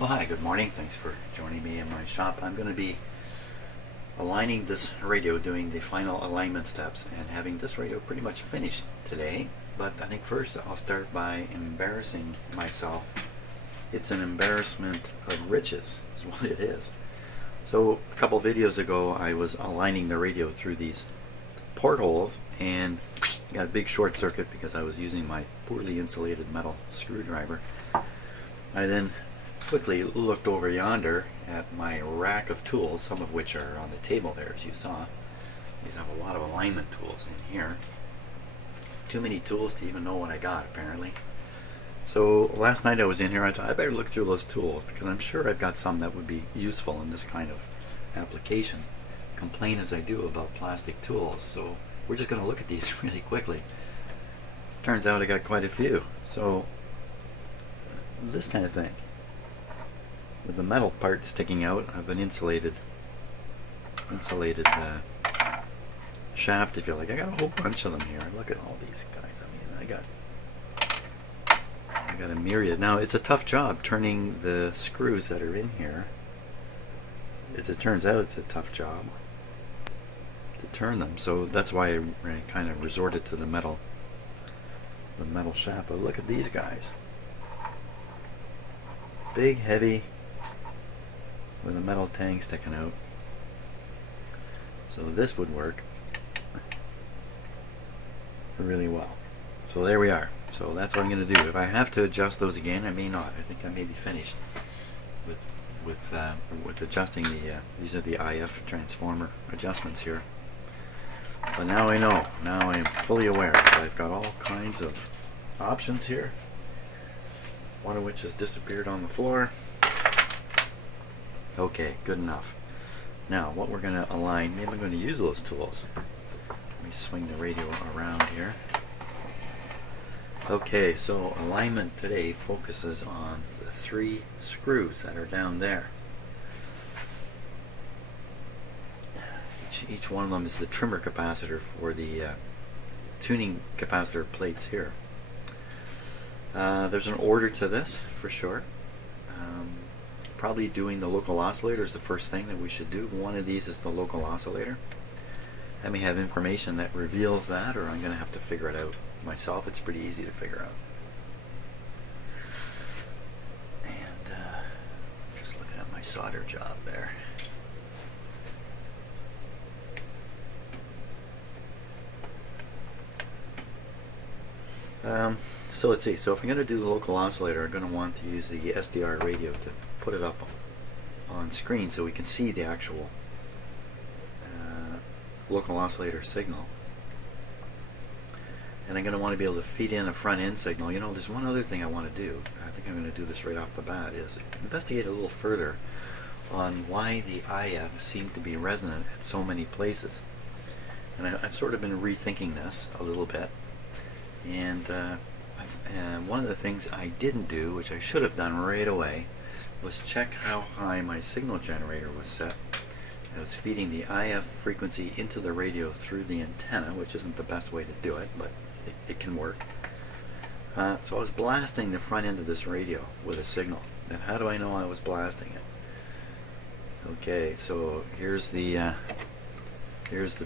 Well, hi, good morning. Thanks for joining me in my shop. I'm going to be aligning this radio, doing the final alignment steps, and having this radio pretty much finished today. But I think first I'll start by embarrassing myself. It's an embarrassment of riches, is what it is. So a couple videos ago I was aligning the radio through these portholes and got a big short circuit because I was using my poorly insulated metal screwdriver. I then quickly looked over yonder at my rack of tools, some of which are on the table there, as you saw. These have a lot of alignment tools in here. Too many tools to even know what I got, apparently. So last night I was in here, I thought I better look through those tools because I'm sure I've got some that would be useful in this kind of application. Complain as I do about plastic tools, so we're just going to look at these really quickly. Turns out I got quite a few. So this kind of thing, with the metal part sticking out of an insulated shaft, if you like. I got a whole bunch of them here. Look at all these guys. I mean, I got a myriad. Now it's a tough job turning the screws that are in here. As it turns out, it's a tough job to turn them. So that's why I kind of resorted to the metal shaft. But look at these guys. Big, heavy, with a metal tang sticking out. So this would work really well. So there we are. So that's what I'm going to do. If I have to adjust those again, I may not. I think I may be finished with adjusting these are the IF transformer adjustments here. But now I know. Now I'm fully aware that I've got all kinds of options here. One of which has disappeared on the floor. Okay, good enough. Now, what we're going to align, maybe I'm going to use those tools. Let me swing the radio around here. Okay, so alignment today focuses on the 3 screws that are down there. Each one of them is the trimmer capacitor for the tuning capacitor plates here. There's an order to this, for sure. Probably doing the local oscillator is the first thing that we should do. One of these is the local oscillator. I may have information that reveals that, or I'm going to have to figure it out myself. It's pretty easy to figure out. And just looking at my solder job there. So let's see. So if I'm going to do the local oscillator, I'm going to want to use the SDR radio to put it up on screen so we can see the actual local oscillator signal. And I'm going to want to be able to feed in a front end signal. You know, there's one other thing I want to do. I think I'm going to do this right off the bat, is investigate a little further on why the IF seems to be resonant at so many places. And I've sort of been rethinking this a little bit. And one of the things I didn't do, which I should have done right away, was check how high my signal generator was set. I was feeding the IF frequency into the radio through the antenna, which isn't the best way to do it, but it can work. So I was blasting the front end of this radio with a signal. And how do I know I was blasting it? Okay, so here's the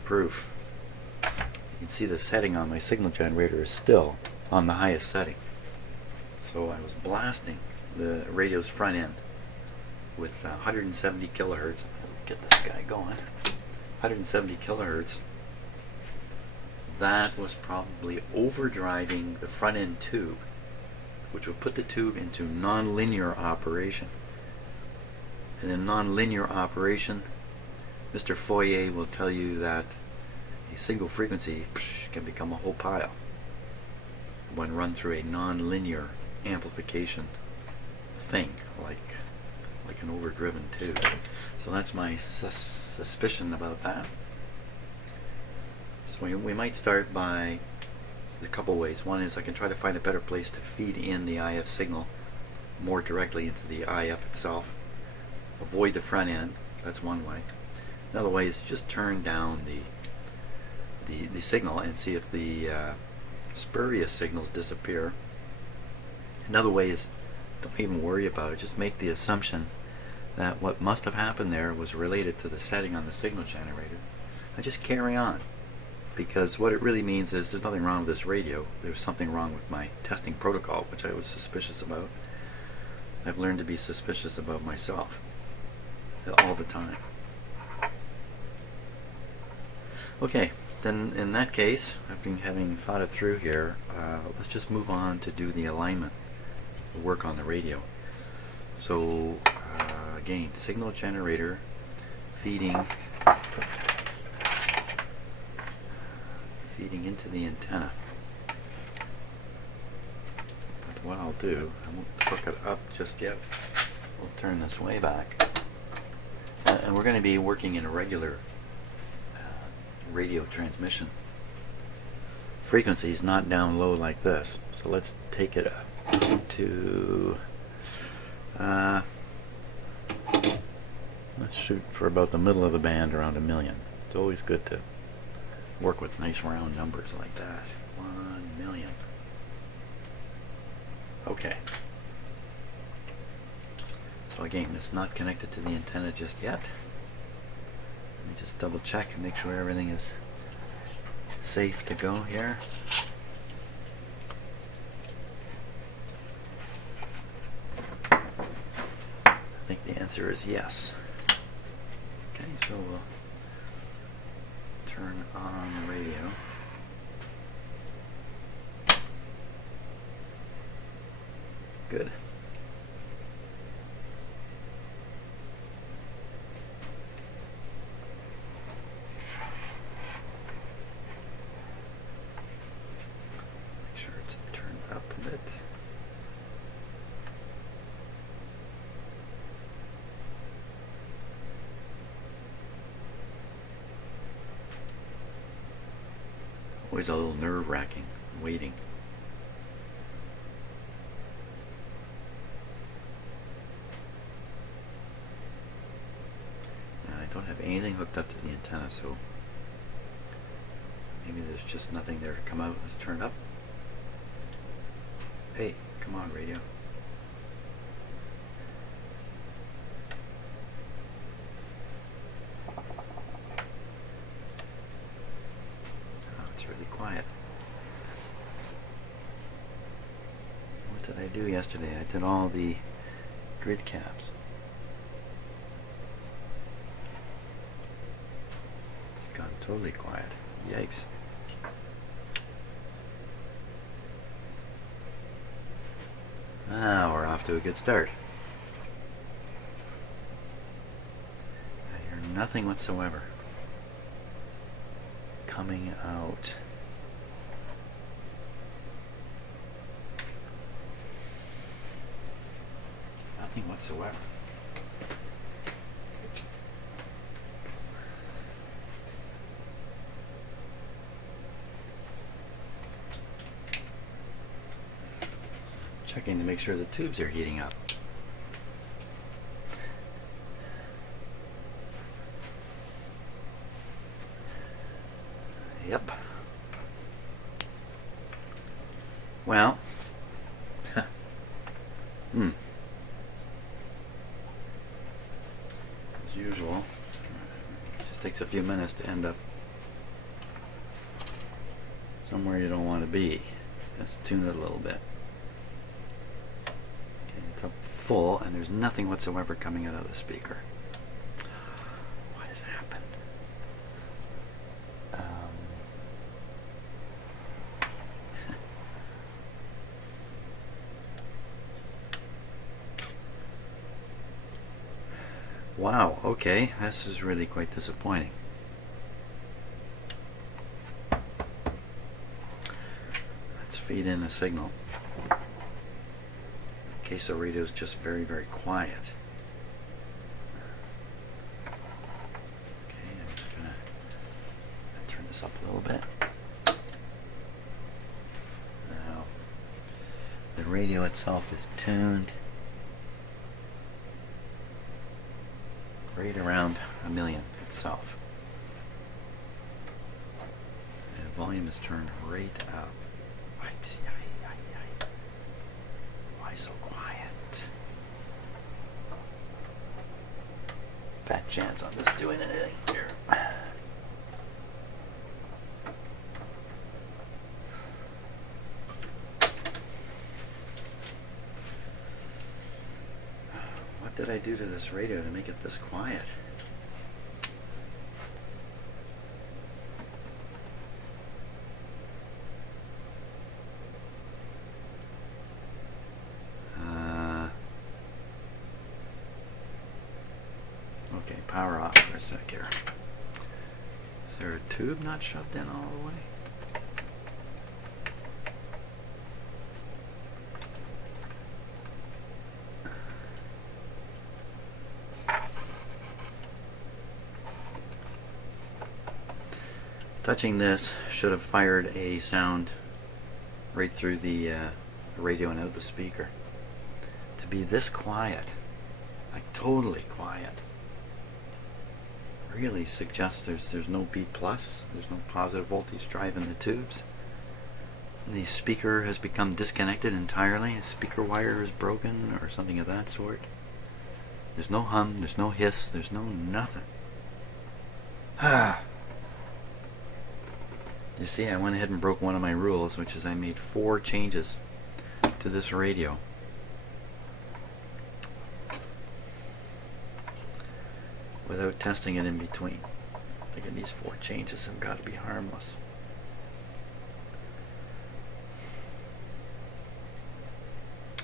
proof. You can see the setting on my signal generator is still on the highest setting. So I was blasting the radio's front end with 170 kilohertz. Get this guy going. 170 kilohertz. That was probably overdriving the front end tube, which would put the tube into nonlinear operation. And in nonlinear operation, Mr. Fourier will tell you that a single frequency can become a whole pile when run through a non-linear amplification thing, like an overdriven tube. So that's my suspicion about that. So we might start by a couple ways. One is I can try to find a better place to feed in the IF signal more directly into the IF itself. Avoid the front end. That's one way. Another way is just turn down the signal and see if the spurious signals disappear. Another way is don't even worry about it. Just make the assumption that what must have happened there was related to the setting on the signal generator. And just carry on. Because what it really means is there's nothing wrong with this radio. There's something wrong with my testing protocol, which I was suspicious about. I've learned to be suspicious about myself all the time. Okay, then in that case, having thought it through here, let's just move on to do the alignment, the work on the radio. So again, signal generator feeding into the antenna. But what I'll do, I won't hook it up just yet. We'll turn this way back. And we're going to be working in a regular radio transmission. Frequencies, not down low like this. So let's take it up to let's shoot for about the middle of the band, around 1 million. It's always good to work with nice round numbers like that. 1 million. Okay. So again, it's not connected to the antenna just yet. Let me just double check and make sure everything is safe to go here. I think the answer is yes. Okay, so we'll turn on the radio. Good. Make sure it's turned up a bit. Always a little nerve-wracking waiting. Now I don't have anything hooked up to the antenna, so maybe there's just nothing there to come out. Let's turn it up. Hey, come on, radio. Really quiet. What did I do yesterday? I did all the grid caps. It's gone totally quiet. Yikes. Ah, we're off to a good start. I hear nothing whatsoever coming out. Nothing whatsoever. Checking to make sure the tubes are heating up. Yep. Well, as usual, it just takes a few minutes to end up somewhere you don't want to be. Let's tune it a little bit. Okay, it's up full, and there's nothing whatsoever coming out of the speaker. What has happened? Wow, okay, this is really quite disappointing. Let's feed in a signal. K60 radio is just very, very quiet. Okay, I'm just going to turn this up a little bit. Now, the radio itself is tuned right around 1 million itself. And volume is turned right up. Why so quiet? fat chance on this doing anything here. What did I do to this radio to make it this quiet? Okay, power off for a sec here. Is there a tube not shoved in all the way? Touching this should have fired a sound right through the radio and out the speaker. To be this quiet, like totally quiet, really suggests there's no B+, there's no positive voltage driving the tubes. The speaker has become disconnected entirely. A speaker wire is broken or something of that sort. There's no hum, there's no hiss, there's no nothing. You see, I went ahead and broke one of my rules, which is I made 4 changes to this radio. Without testing it in between. Thinking these 4 changes have got to be harmless.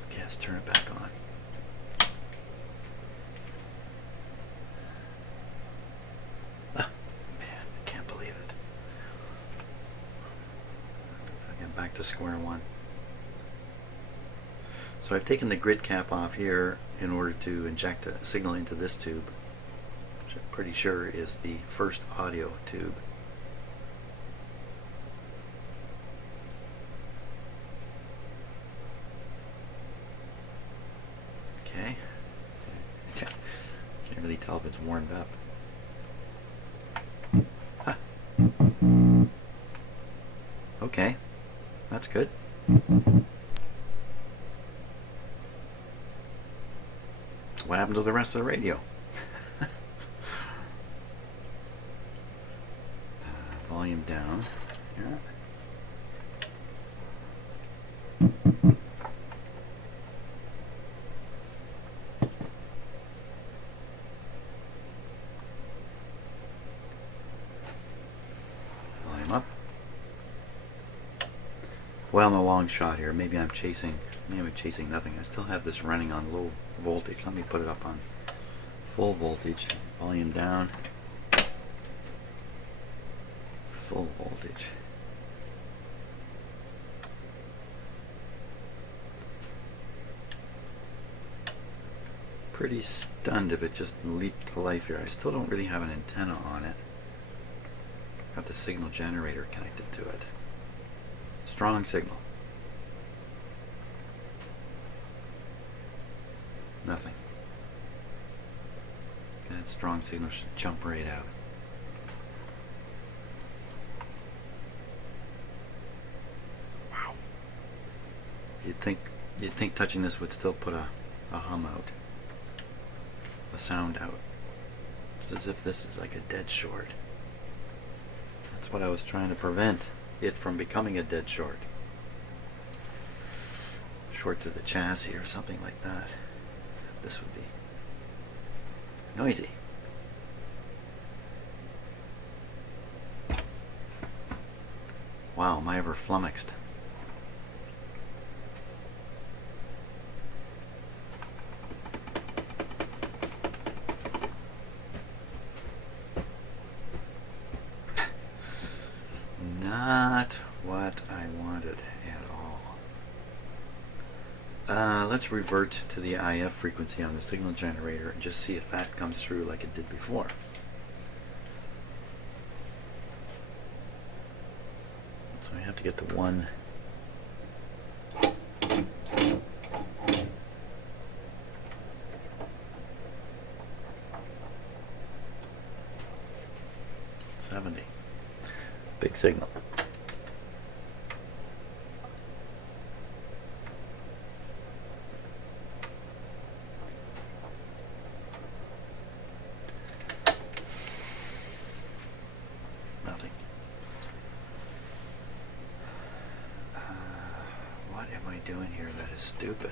Okay, let's turn it back on. Man, I can't believe it. Again, back to square one. So I've taken the grid cap off here in order to inject a signal into this tube, which I'm pretty sure is the first audio tube. Okay. Can't really tell if it's warmed up. Huh. Okay, that's good. What happened to the rest of the radio? Volume down here. Volume up. Well, in a long shot here, maybe I'm chasing nothing. I still have this running on low voltage. Let me put it up on full voltage. Volume down. Full voltage. Pretty stunned if it just leaped to life here. I still don't really have an antenna on it. Got the signal generator connected to it. Strong signal. Nothing. That strong signal should jump right out. Wow. You'd think touching this would still put a hum out. A sound out. It's as if this is like a dead short. That's what I was trying to prevent it from becoming a dead short. Short to the chassis or something like that. This would be noisy. Wow, am I ever flummoxed? Not what I wanted at all. Let's revert to the IF frequency on the signal generator and just see if that comes through like it did before. So I have to get to 1. Big signal. doing here that is stupid?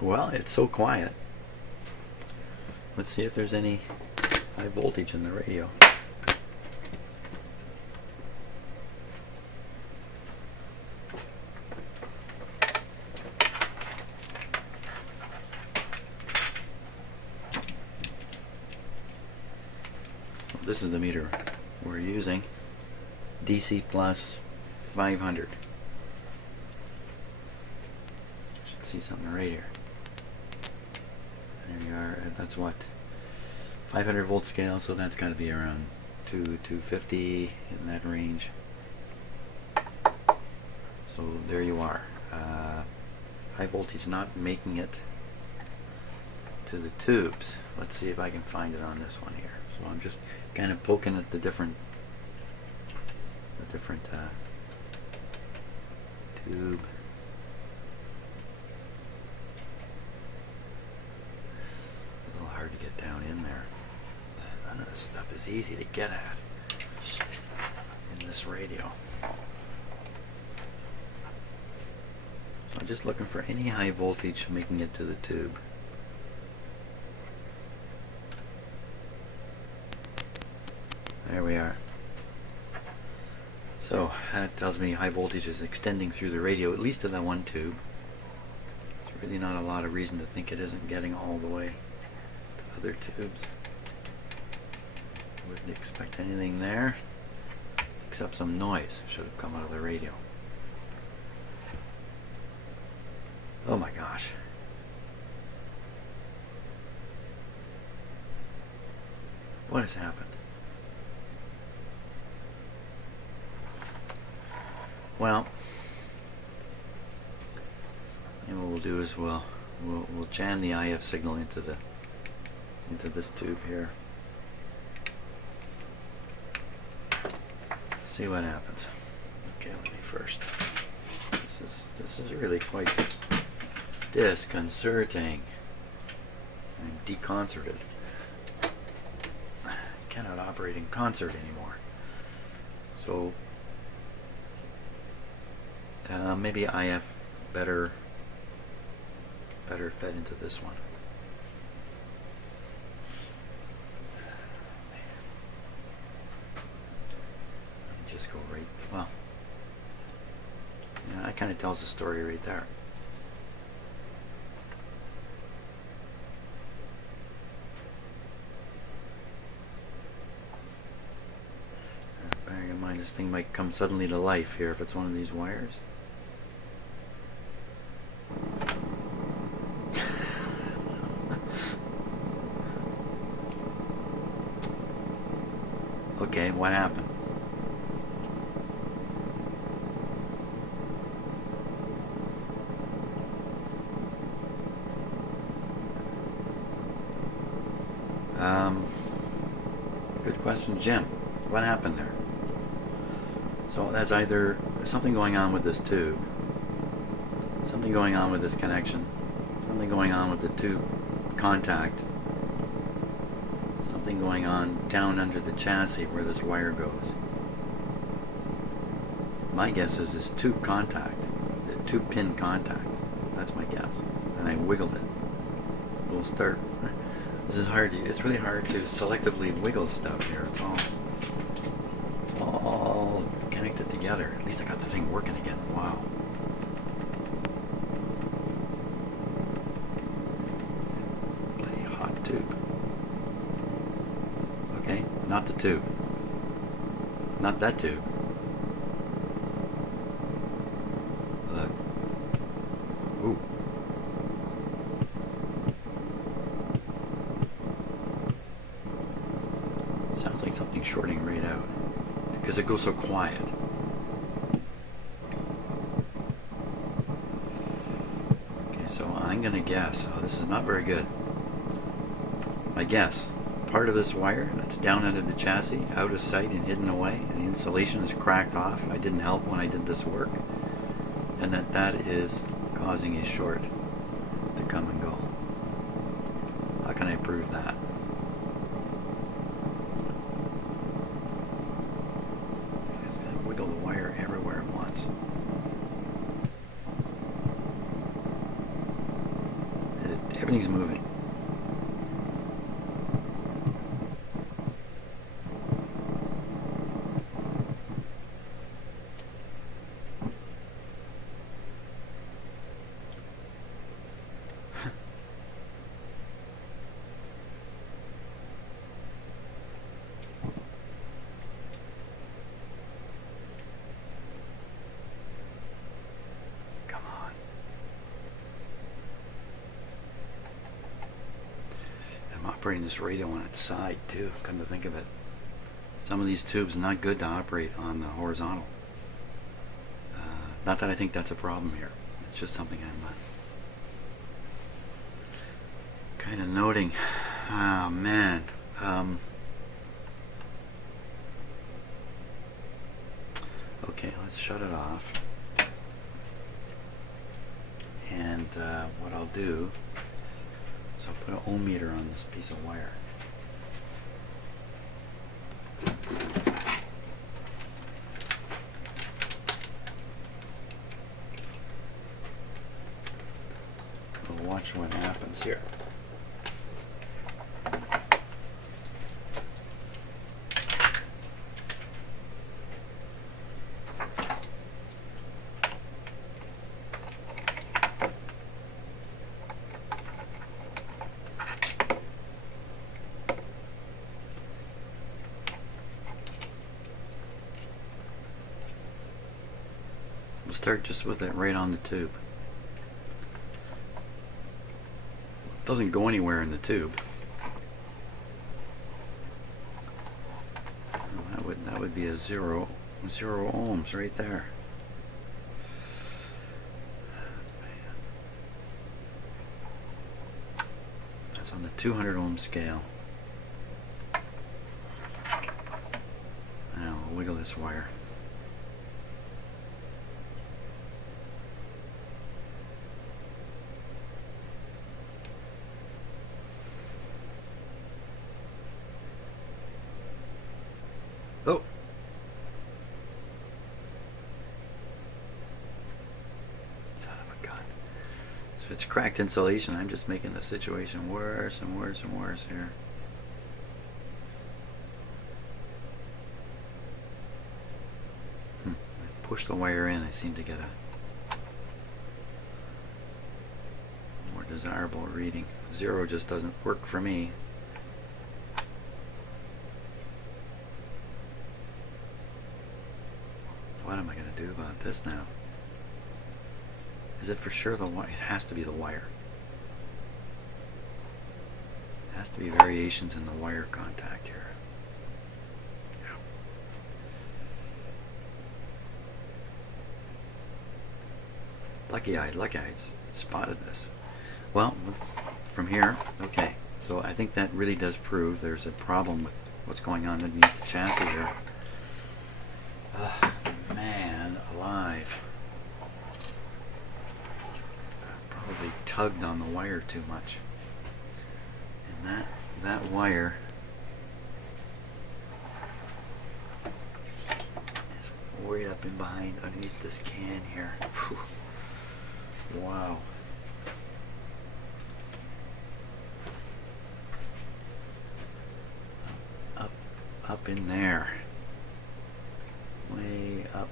Well, it's so quiet. Let's see if there's any high voltage in the radio. This is the meter we're using. DC plus 500. Should see something right here. There you are. That's what? 500 volt scale, so that's got to be around 250 in that range. So there you are. High voltage not making it to the tubes. Let's see if I can find it on this one here. So I'm just kind of poking at the different tube. A little hard to get down in there. None of this stuff is easy to get at in this radio. So I'm just looking for any high voltage making it to the tube. There we are. So that tells me high voltage is extending through the radio, at least to that one tube. There's really not a lot of reason to think it isn't getting all the way to other tubes. Wouldn't expect anything there except some noise should have come out of the radio. Oh my gosh. What has happened? Well, and what we'll do is we'll jam the IF signal into this tube here. See what happens. Okay, let me first. This is really quite disconcerting. I'm deconcerted. I cannot operate in concert anymore. So maybe IF better fed into this one. Let me just go right. Well, yeah, that kind of tells the story right there. Bearing in mind, this thing might come suddenly to life here if it's one of these wires. Okay, what happened? Good question, Jim. What happened there? So that's either something going on with this tube, something going on with this connection, something going on with the tube contact, something going on down under the chassis where this wire goes. My guess is this tube contact, the tube pin contact. That's my guess. And I wiggled it. We'll start. This is hard. It's really hard to selectively wiggle stuff here. It's all connected together. At least I got the thing working again. Wow. Bloody hot tube. Okay, not the tube. Not that tube. Look. Ooh. Sounds like something shorting right out because it goes so quiet. Okay, so I'm gonna guess. Oh, this is not very good. My guess. Part of this wire that's down under the chassis, out of sight and hidden away, and the insulation is cracked off. I didn't help when I did this work, and that is causing a short to come and go. How can I prove that? It's going to wiggle the wire everywhere at once. Everything's moving. Operating this radio on its side too, come to think of it. Some of these tubes are not good to operate on the horizontal. Not that I think that's a problem here. It's just something I'm kind of noting. Oh man. Okay, let's shut it off. And what I'll do, so I'll put an ohm meter on this piece of wire. We'll watch what happens here. We'll start just with it right on the tube. It doesn't go anywhere in the tube. That would be a zero ohms right there. That's on the 200 ohm scale. Now we'll wiggle this wire. Oh! Son of a gun. So if it's cracked insulation, I'm just making the situation worse and worse and worse here. I push the wire in, I seem to get a more desirable reading. Zero just doesn't work for me. What am I going to do about this now? Is it for sure the wire? It has to be the wire. It has to be variations in the wire contact here. Lucky I spotted this. Well, from here, okay. So I think that really does prove there's a problem with what's going on underneath the chassis here. Man alive. Probably tugged on the wire too much. And that wire is right up in behind underneath this can here. Whew. Wow. Up in there. Way up.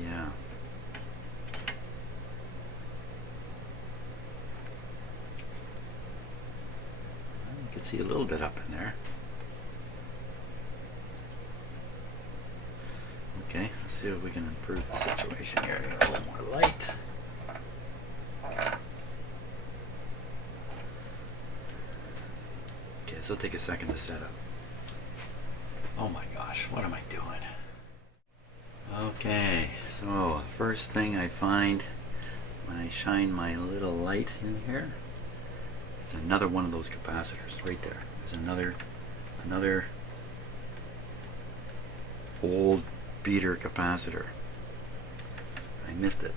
Yeah. You can see a little bit up in there. Okay, let's see if we can improve the situation here. Get a little more light. Okay, this will take a second to set up. Oh my gosh, what am I doing? Okay, so first thing I find when I shine my little light in here is another one of those capacitors right there. There's another old beater capacitor. I missed it.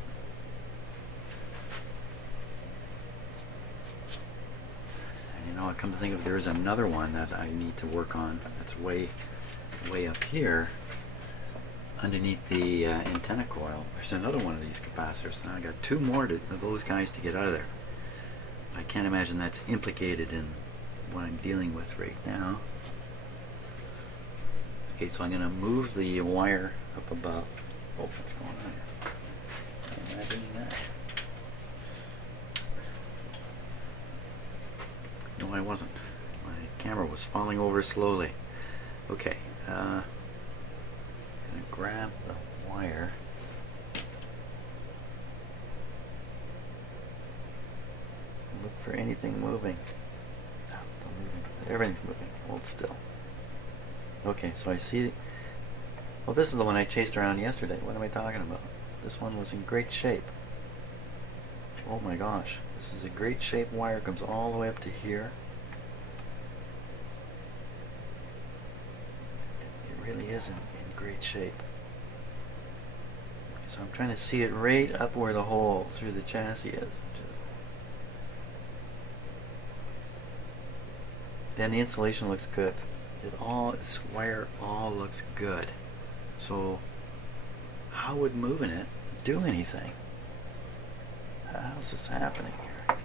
I come to think of it, there is another one that I need to work on. It's way up here underneath the antenna coil. There's another one of these capacitors. Now I got two more of those guys to get out of there. I can't imagine that's implicated in what I'm dealing with right now. Okay, so I'm going to move the wire up above. Oh, what's going on here? I'm imagining that. No, I wasn't. My camera was falling over slowly. Okay, I'm going to grab the wire. Look for anything moving. No, not moving. Everything's moving. Hold still. Okay, so I see. Well, this is the one I chased around yesterday. What am I talking about? This one was in great shape. Oh my gosh. This is a great shape wire. Comes all the way up to here. It really is in great shape. So I'm trying to see it right up where the hole through the chassis is. Then the insulation looks good. This wire all looks good. So how would moving it do anything? How's this happening here?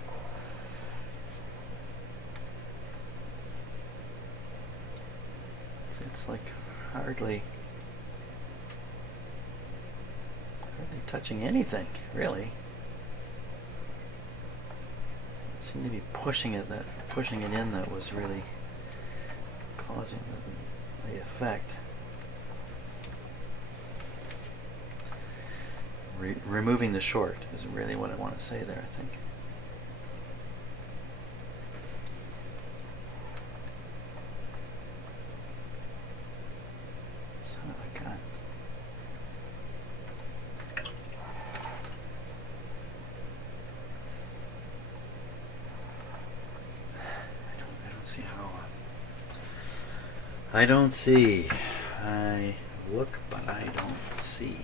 It's like hardly touching anything, really. It seemed to be pushing it in that was really causing the effect. Removing the short is really what I want to say there, I think. Son of a gun. I don't see how. I don't see. I look, but I don't see.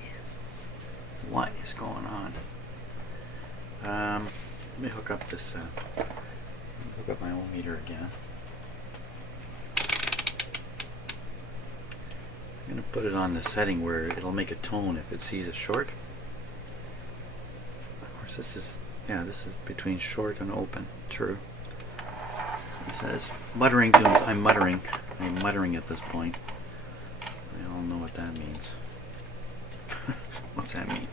What is going on? Let me hook up this. Hook up my own meter again. I'm going to put it on the setting where it'll make a tone if it sees a short. Of course, this is between short and open. True. It says muttering tunes. I'm muttering at this point. We all know what that means. What's that mean?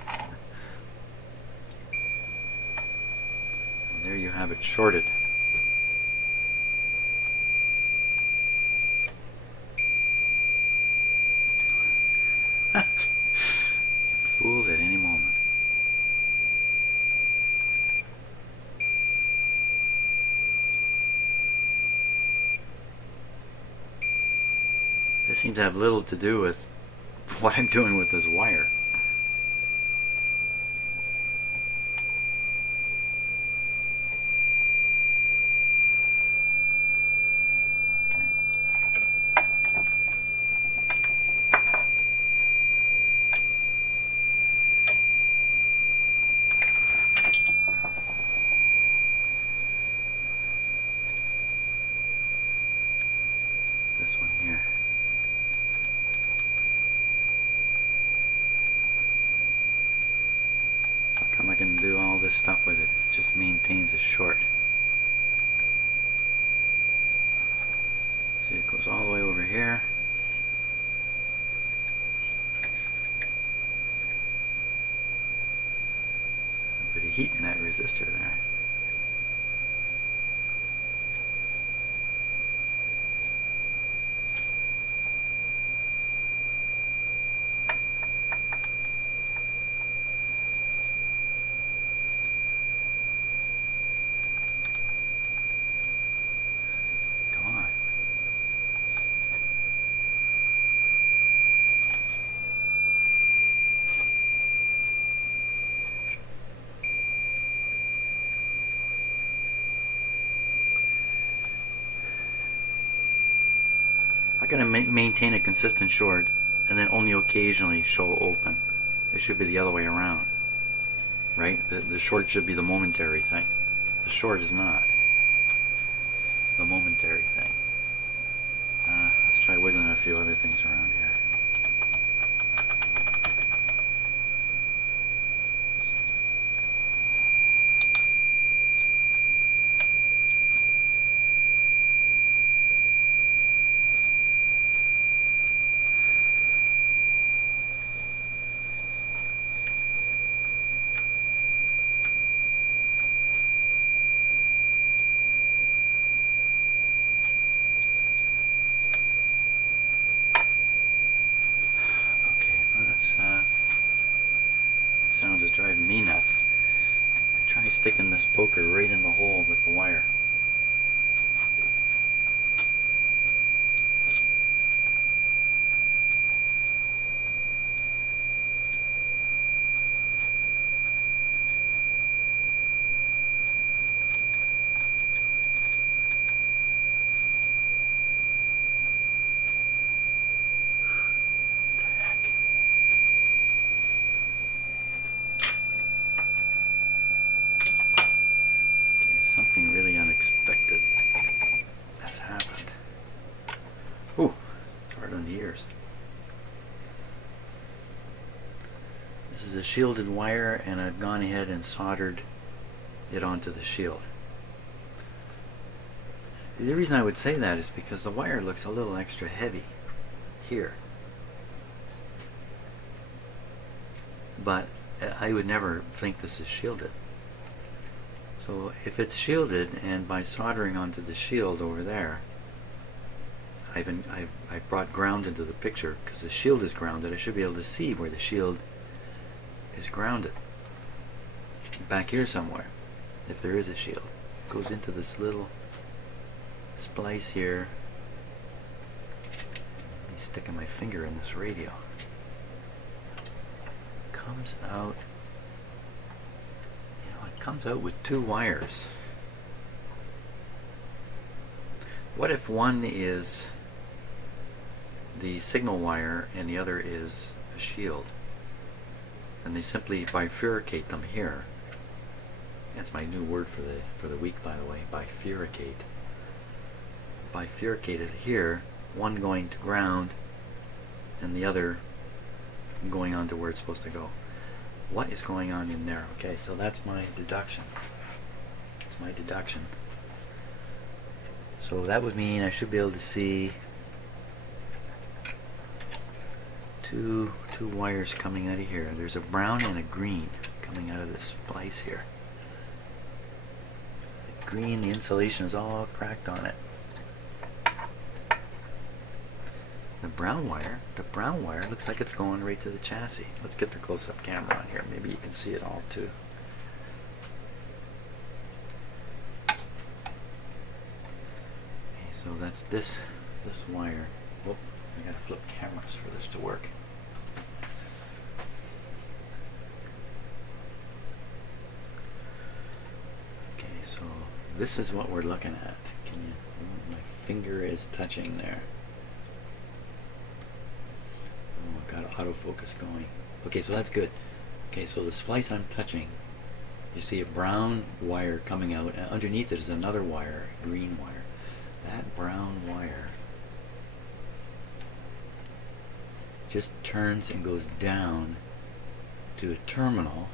And there you have it shorted. Fooled at any moment. This seems to have little to do with what I'm doing with this wire. This one here. How come I can do all this stuff with it? It just maintains a short. See, it goes all the way over here. A bit of heat in that resistor there. I'm going to maintain a consistent short and then only occasionally show open. It should be the other way around, right? The short should be the momentary thing. The short is not. the momentary thing. Let's try wiggling a few other things around here. That sound is driving me nuts. Try sticking this poker right in the hole with the wire. Something really unexpected has happened. Ooh, hard on the ears. This is a shielded wire, and I've gone ahead and soldered it onto the shield. The reason I would say that is because the wire looks a little extra heavy here. But I would never think this is shielded. So if it's shielded, and by soldering onto the shield over there, I've brought ground into the picture because the shield is grounded. I should be able to see where the shield is grounded. Back here somewhere, if there is a shield. It goes into this little splice here. I'm sticking my finger in this radio. Comes out. Comes out with two wires. What if one is the signal wire and the other is a shield? And they simply bifurcate them here. That's my new word for the week, by the way. Bifurcate. Bifurcate it here, one going to ground and the other going on to where it's supposed to go. What is going on in there? Okay, so that's my deduction. That's my deduction. So that would mean I should be able to see two wires coming out of here. There's a brown and a green coming out of this splice here. The green, the insulation is all cracked on it. The brown wire looks like it's going right to the chassis. Let's get the close-up camera on here. Maybe you can see it all too. Okay, so that's this wire. Oh, I gotta flip cameras for this to work. Okay, so this is what we're looking at. Can you? Oh, my finger is touching there. Got autofocus going. Okay, so that's good. Okay, so the splice I'm touching, you see a brown wire coming out, and underneath it is another wire, a green wire. That brown wire just turns and goes down to a terminal,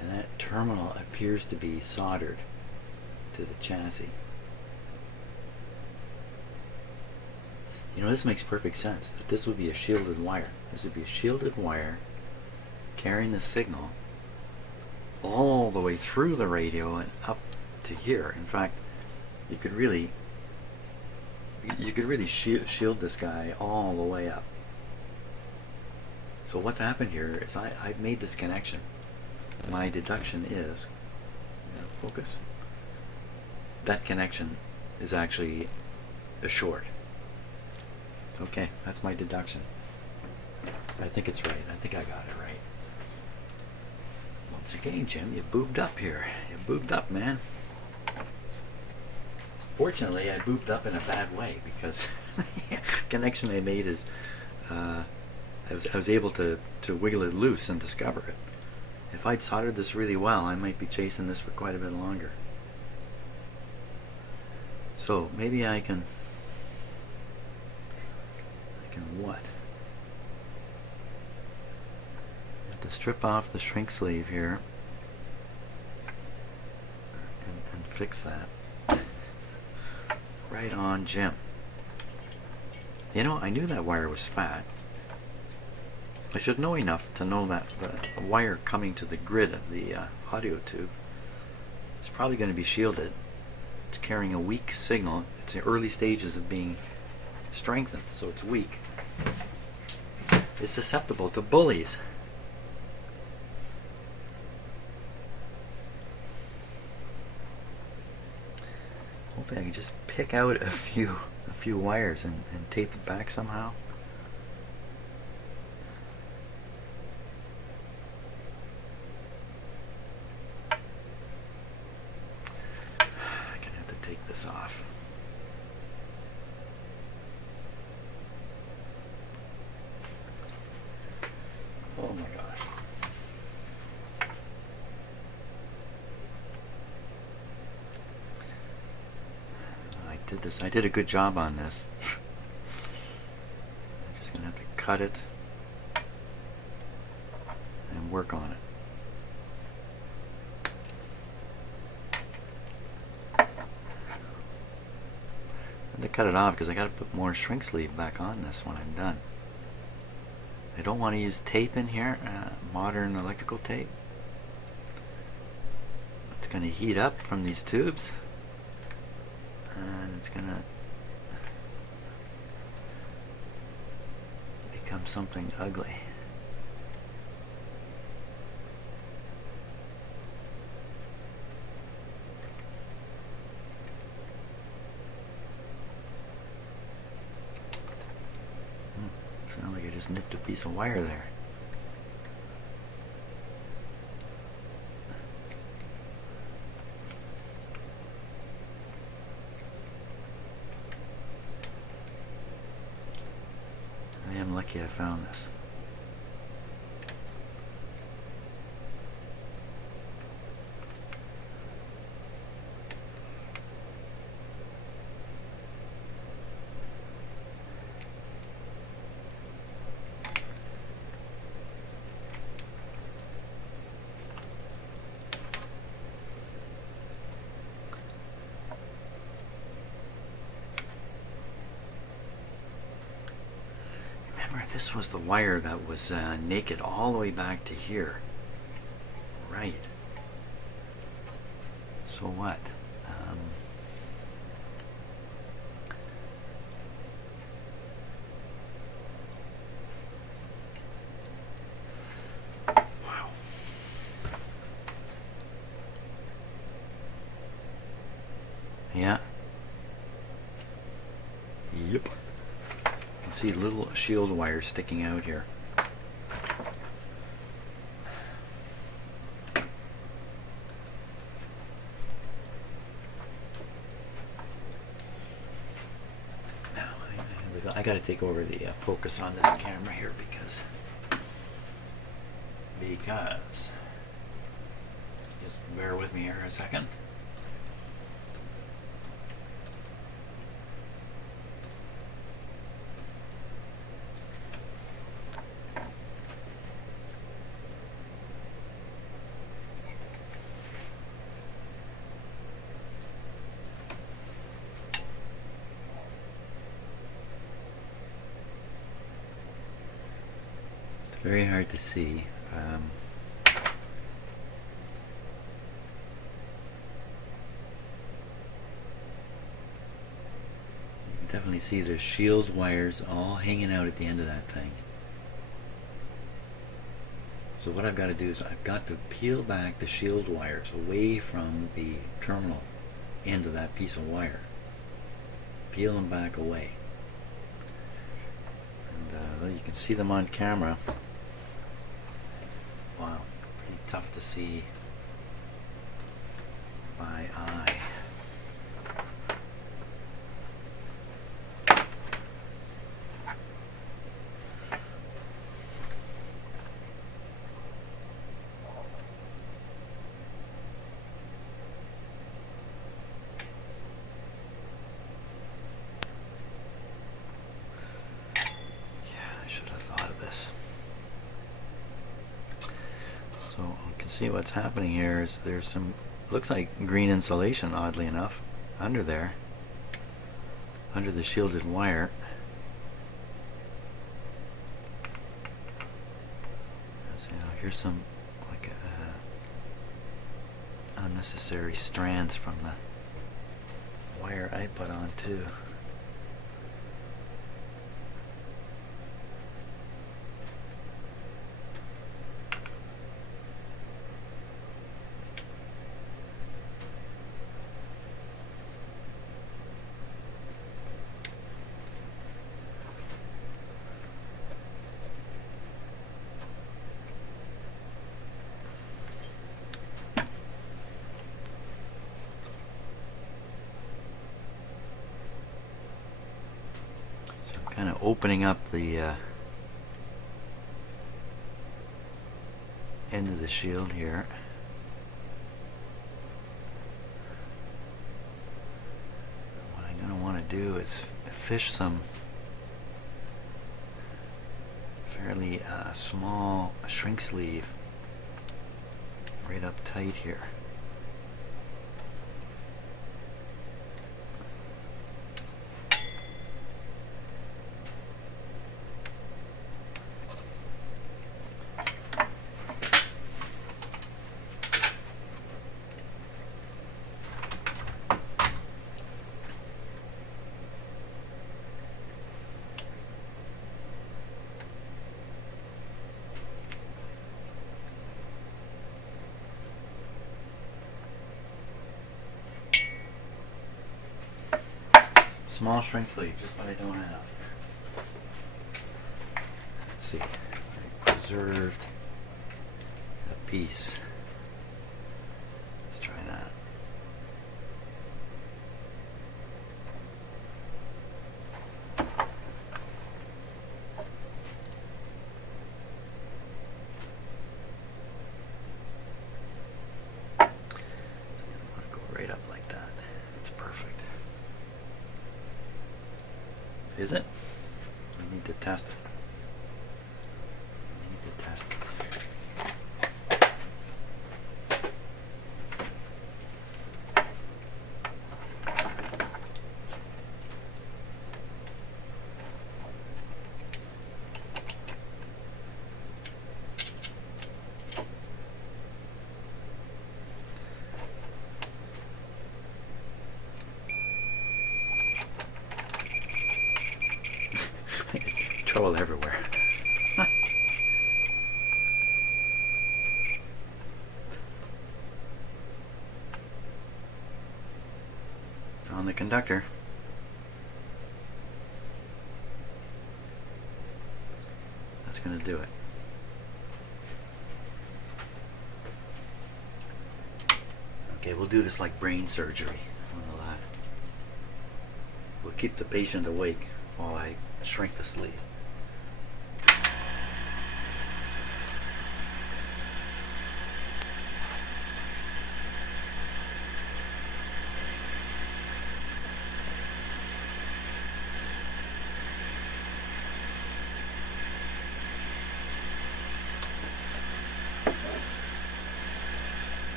and that terminal appears to be soldered to the chassis. You know, this makes perfect sense. But this would be a shielded wire. This would be a shielded wire carrying the signal all the way through the radio and up to here. In fact, you could really shield this guy all the way up. So what's happened here is I've made this connection. My deduction is, focus. That connection is actually a short. Okay, that's my deduction. I think it's right. I think I got it right. Once again, Jim, you boobed up here. You boobed up, man. Fortunately, I boobed up in a bad way because the connection I made is I was able to wiggle it loose and discover it. If I'd soldered this really well, I might be chasing this for quite a bit longer. So maybe I can what? I have to strip off the shrink sleeve here and fix that. Right on, Jim. You know, I knew that wire was fat. I should know enough to know that the wire coming to the grid of the audio tube is probably going to be shielded. It's carrying a weak signal. It's in early stages of being strengthened, so it's weak. It's susceptible to bullies. Hopefully I can just pick out a few wires and tape it back somehow. I'm gonna have to take this off. Oh my gosh. I did a good job on this. I'm just gonna have to cut it and work on it. I have to cut it off because I gotta put more shrink sleeve back on this when I'm done. I don't want to use tape in here, modern electrical tape. It's going to heat up from these tubes, and it's going to become something ugly. Sounds like I just nipped a piece of wire there. I am lucky I found this. This was the wire that was naked all the way back to here. Right. So what? Wow. Yeah. Yep. See little shield wires sticking out here. Now I got to take over the focus on this camera here because just bear with me here a second. Very hard to see. You can definitely see the shield wires all hanging out at the end of that thing. So what I've got to do is I've got to peel back the shield wires away from the terminal end of that piece of wire. Peel them back away. And you can see them on camera. Wow, pretty tough to see by eye. see what's happening here is there's some, looks like green insulation, oddly enough, under there, under the shielded wire. So here's some like unnecessary strands from the wire I put on too. Kind of opening up the end of the shield here. What I'm going to want to do is fish some fairly small shrink sleeve right up tight here. Small shrink sleeve, just what I don't have. Let's see. I preserved a piece. Let's try that. I want to go right up like that. It's perfect. Is it? I need to test it. I need to test it. Trouble everywhere. It's on the conductor. That's going to do it. Okay, we'll do this like brain surgery. We'll keep the patient awake while I shrink the sleeve.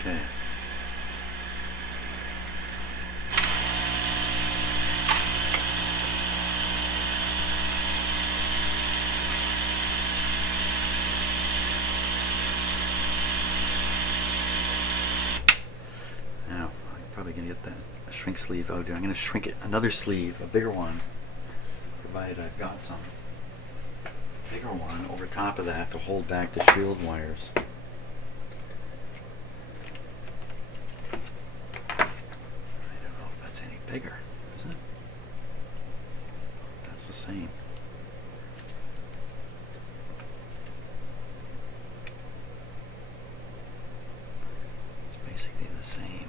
Okay. Now, I'm probably going to get that shrink sleeve out there. I'm going to shrink it, another sleeve, a bigger one, provided I've got some bigger one over top of that to hold back the shield wires. Bigger, isn't it? That's the same. It's basically the same.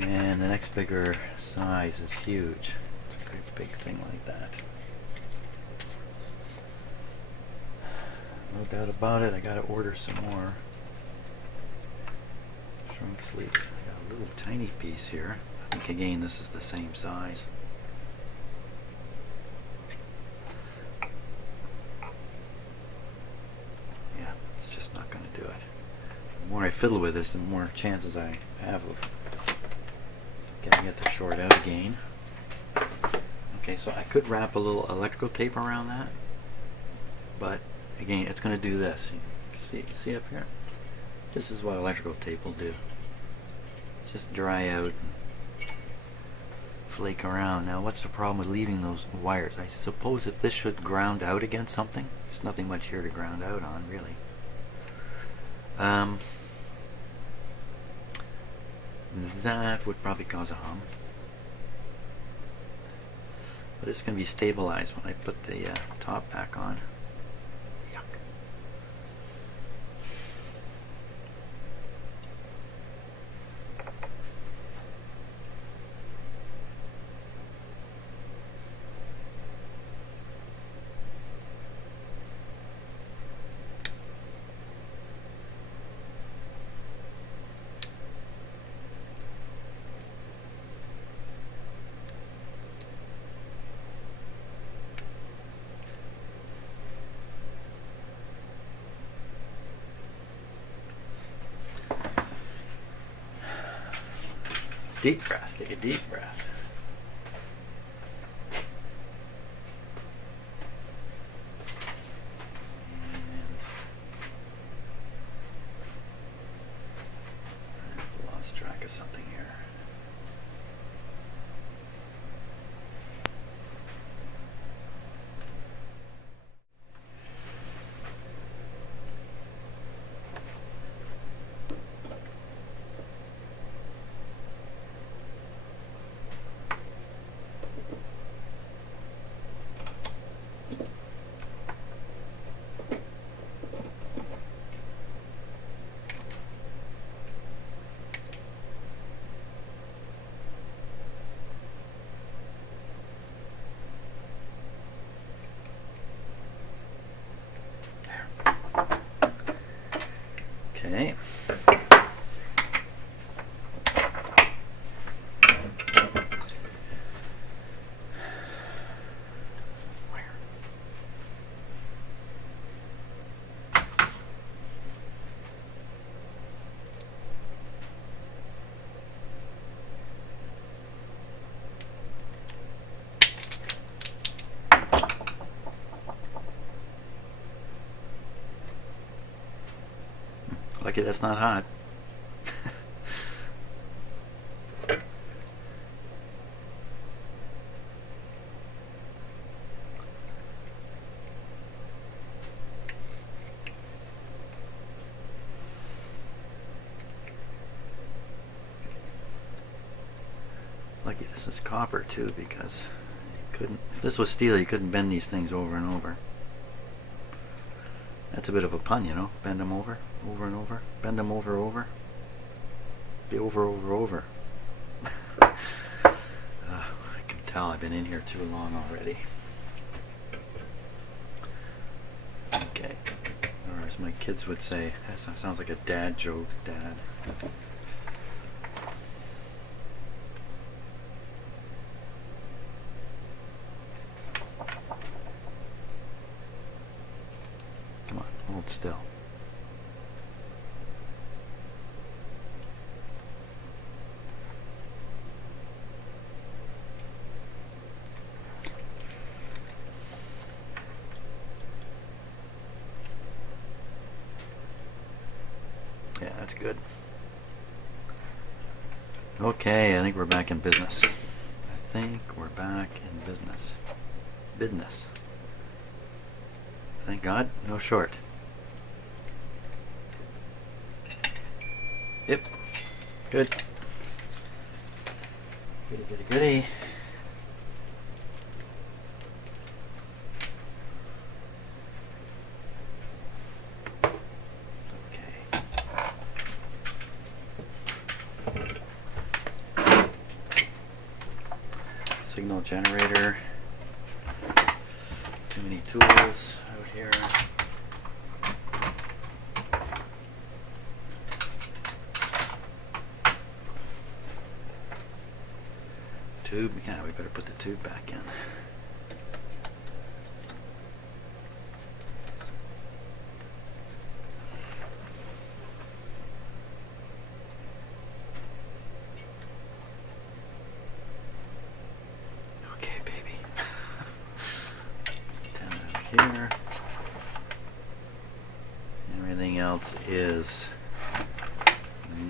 And the next bigger size is huge. It's a great big thing like that. No doubt about it, I gotta order some more. Shrunk sleeve. I got a little tiny piece here. I think again this is the same size. Yeah, it's just not gonna do it. The more I fiddle with this, the more chances I have of getting it to short out again. Okay, so I could wrap a little electrical tape around that, but again, it's going to do this. See up here? This is what electrical tape will do. Just dry out and flake around. Now, what's the problem with leaving those wires? I suppose if this should ground out against something, there's nothing much here to ground out on, really. That would probably cause a hum. But it's going to be stabilized when I put the top back on. Yuck. Deep breath. Take a deep breath. And I've lost track of something here. Okay. Lucky that's not hot. Lucky this is copper too, because you couldn't, if this was steel you couldn't bend these things over and over. That's a bit of a pun, you know. Bend them over and over. Bend them over. Be over. I can tell I've been in here too long already. Okay. Or as my kids would say, that sounds like a dad joke, Dad. Come on, hold still. Yeah, that's good. Okay, I think we're back in business. Business. Thank God, no short. Yep. Good. Goody. Signal generator. Too many tools out here. tube. Yeah, we better put the tube back in. Okay, baby. Antenna here. Everything else is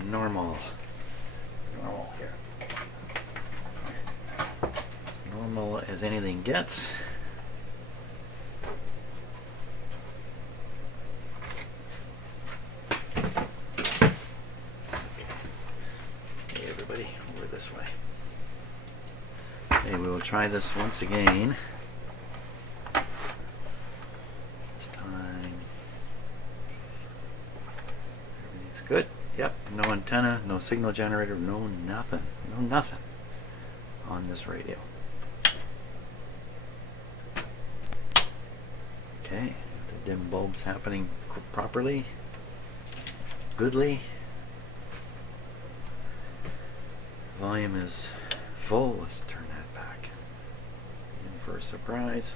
normal. Normal here. As normal as anything gets. Okay, everybody, over this way. Okay, we will try this once again. This time, everything's good. Yep, no antenna, no signal generator, no nothing. No nothing on this radio. Okay, the dim bulb's happening properly, goodly. Volume is full. Let's turn that back. In for a surprise.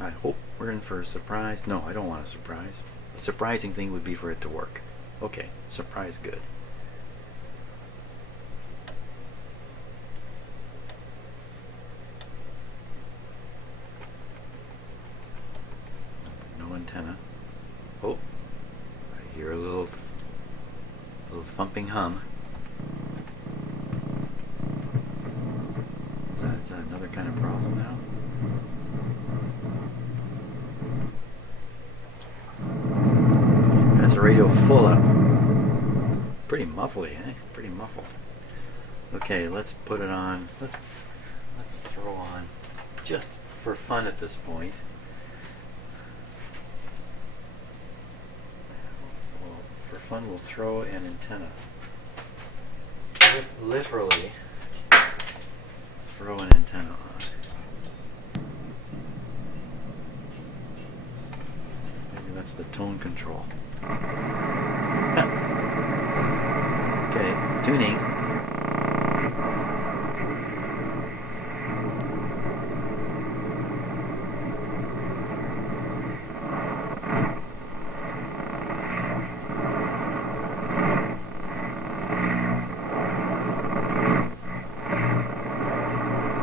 I hope we're in for a surprise. No, I don't want a surprise. A surprising thing would be for it to work. Okay, surprise good. No antenna. Oh, I hear a little thumping hum. Is that another kind of problem now? That's a radio full up. Pretty muffly, eh? Pretty muffled. Okay, let's put it on. Let's throw on, just for fun at this point. Well, for fun, we'll throw an antenna. Literally throw an antenna on. Maybe that's the tone control. Okay, tuning.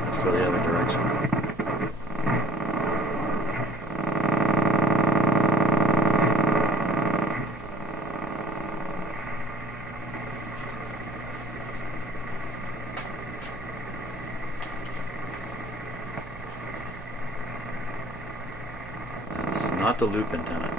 Let's go the other direction. This is not the loop antenna.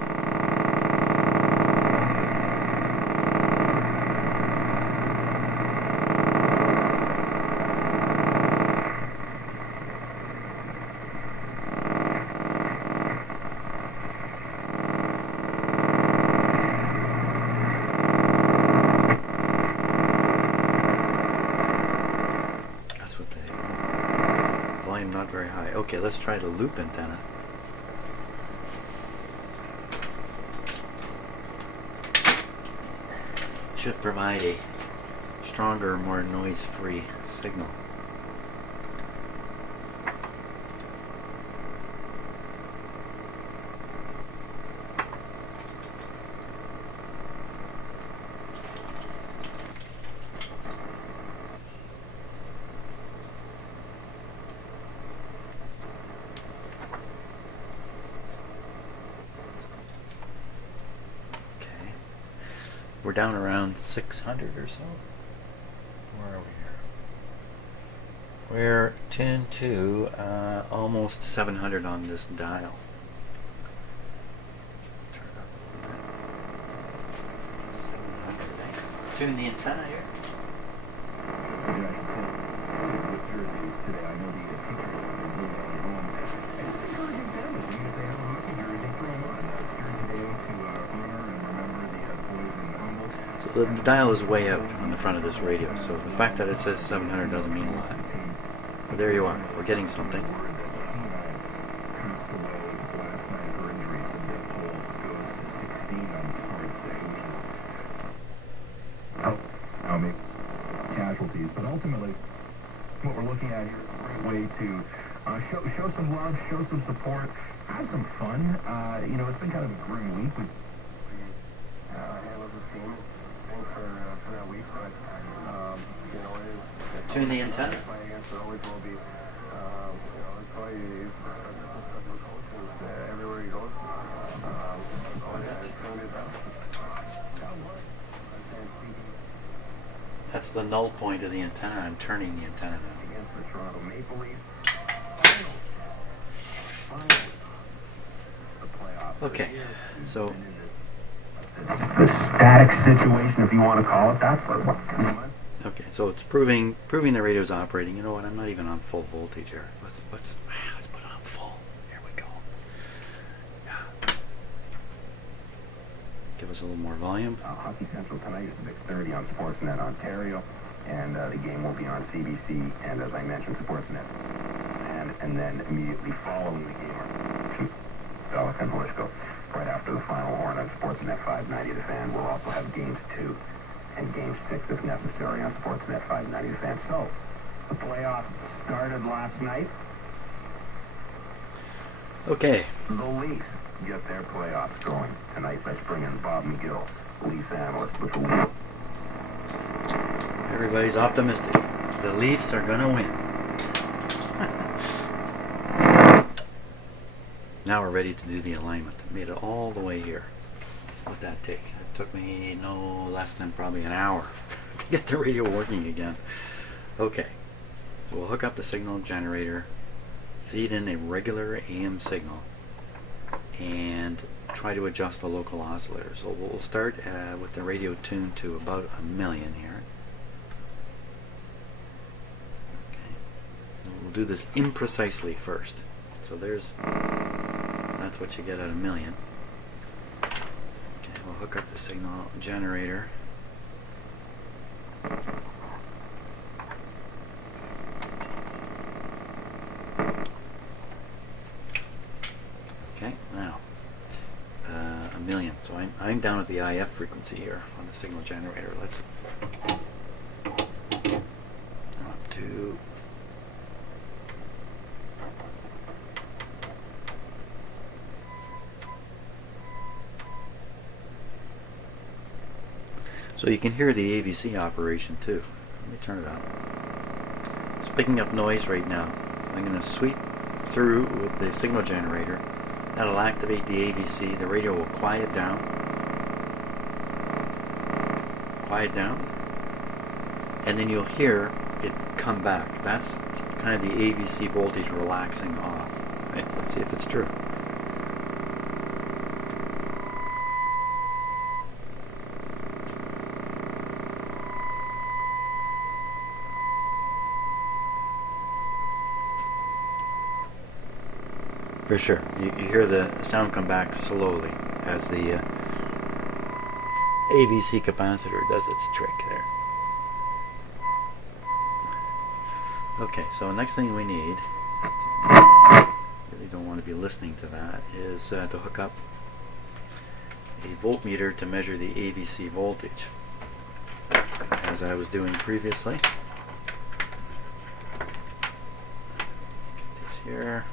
That's what they... Volume not very high. Okay, let's try the loop antenna. Should provide a stronger, more noise-free signal. We're down around 600 or so. Where are we here? We're tuned to almost 700 on this dial. Turn it up a little bit. 700, eh? Tune the antenna here. The dial is way out on the front of this radio, so the fact that it says 700 doesn't mean a lot. But there you are. We're getting something. Casual But ultimately, what we're looking at here is a great way to show some love, show some support, have some fun. You know, it's been kind of a grim week. Handled the team for that week, but you know, it's Tune the antenna. playing against it always will be. You know, it's probably everywhere he goes. It's going to be a battle. That's the null point of the antenna. I'm turning the antenna now. Against the Toronto Maple Leafs. The playoffs. Okay, so The static situation, if you want to call it that, for what? okay, so it's proving the radio's operating. You know what? I'm not even on full voltage here. Let's put it on full. Here we go. Yeah. Give us a little more volume. Hockey Central tonight is 6:30 on Sportsnet Ontario, and the game will be on CBC and, as I mentioned, Sportsnet. And then immediately following the game are Dallas and Polishko. Right after the final horn on Sportsnet 590 The Fan. We'll also have Games 2 and Game 6 if necessary on Sportsnet 590 The Fan. So, the playoffs started last night. Okay. The Leafs get their playoffs going tonight. Let's bring in Bob McGill, Leafs analyst with the Leafs. Everybody's optimistic. The Leafs are going to win. Now we're ready to do the alignment. Made it all the way here. What did that take? It took me no less than probably an hour to get the radio working again. Okay, so we'll hook up the signal generator, feed in a regular AM signal, and try to adjust the local oscillator. So we'll start with the radio tuned to about 1,000,000 here. Okay. We'll do this imprecisely first. So that's what you get at 1,000,000. Okay, we'll hook up the signal generator. Okay, now 1,000,000. So I'm down at the IF frequency here on the signal generator. Let's up to. So you can hear the AVC operation too. Let me turn it up. It's picking up noise right now. I'm going to sweep through with the signal generator. That'll activate the AVC. The radio will quiet down. And then you'll hear it come back. That's kind of the AVC voltage relaxing off. Right? Let's see if it's true. For sure. You hear the sound come back slowly as the AVC capacitor does its trick there. Okay, so next thing we need, really don't want to be listening to that, is to hook up a voltmeter to measure the AVC voltage, as I was doing previously. Get this here.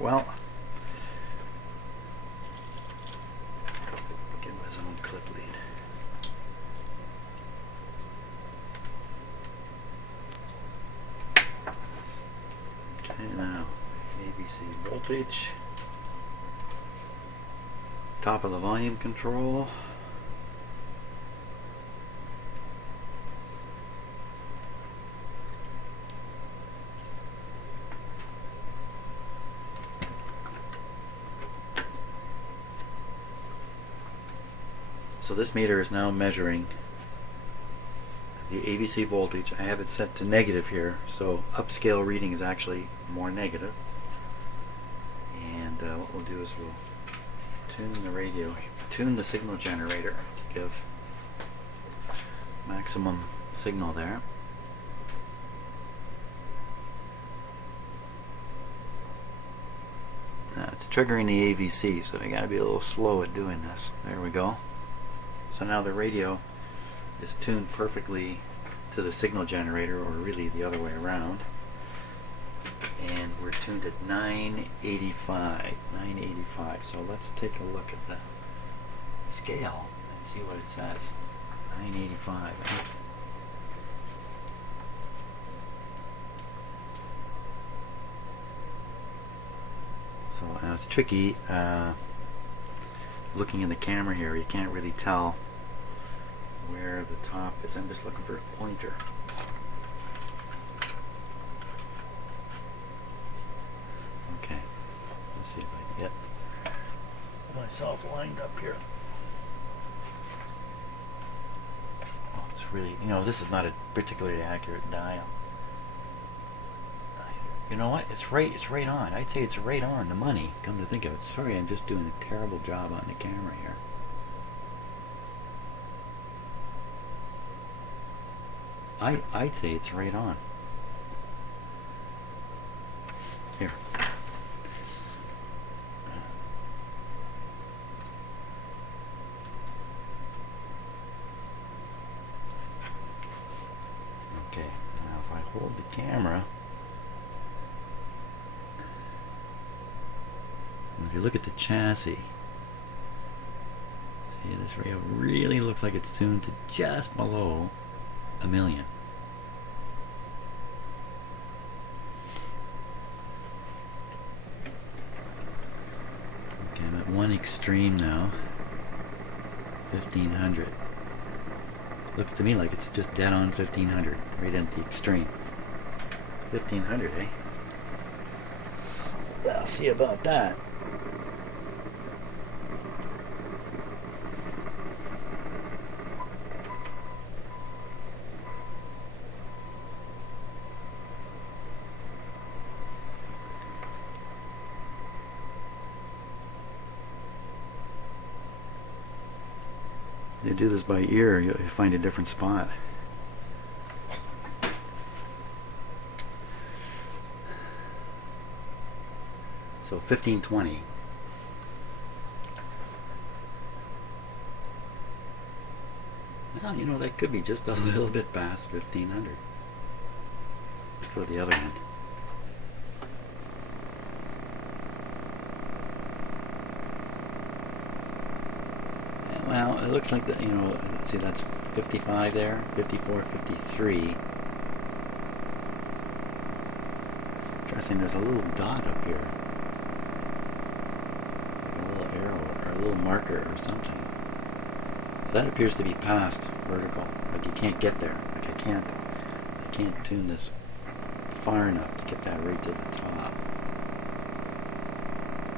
Well, give him his own clip lead. Okay, now ABC voltage, top of the volume control. So this meter is now measuring the AVC voltage. I have it set to negative here, so upscale reading is actually more negative. And what we'll do is we'll tune the signal generator to give maximum signal there. it's triggering the AVC, so you gotta be a little slow at doing this. There we go. So now the radio is tuned perfectly to the signal generator, or really the other way around. And we're tuned at 985. 985. So let's take a look at the scale and see what it says. 985. So now it's tricky looking in the camera here. You can't really tell where the top is. I'm just looking for a pointer. Okay, let's see if I can get myself lined up here. Oh, it's really, this is not a particularly accurate dial. You know what? It's right on. I'd say it's right on the money, come to think of it. Sorry, I'm just doing a terrible job on the camera here. I'd say it's right on. Here. Okay, now if I hold the camera, if you look at the chassis, see, this radio really looks like it's tuned to just below 1,000,000. Okay, I'm at one extreme now, 1500. Looks to me like it's just dead on 1500, right at the extreme. 1500, eh? I'll see about that. You do this by ear, you find a different spot. So 1520. Well, that could be just a little bit past 1500. Let's go to the other end. Well, it looks like let's see, that's 55 there, 54, 53. Interesting, there's a little dot up here. Like a little arrow or a little marker or something. So that appears to be past vertical. Like you can't get there. Like I can't tune this far enough to get that right to the top.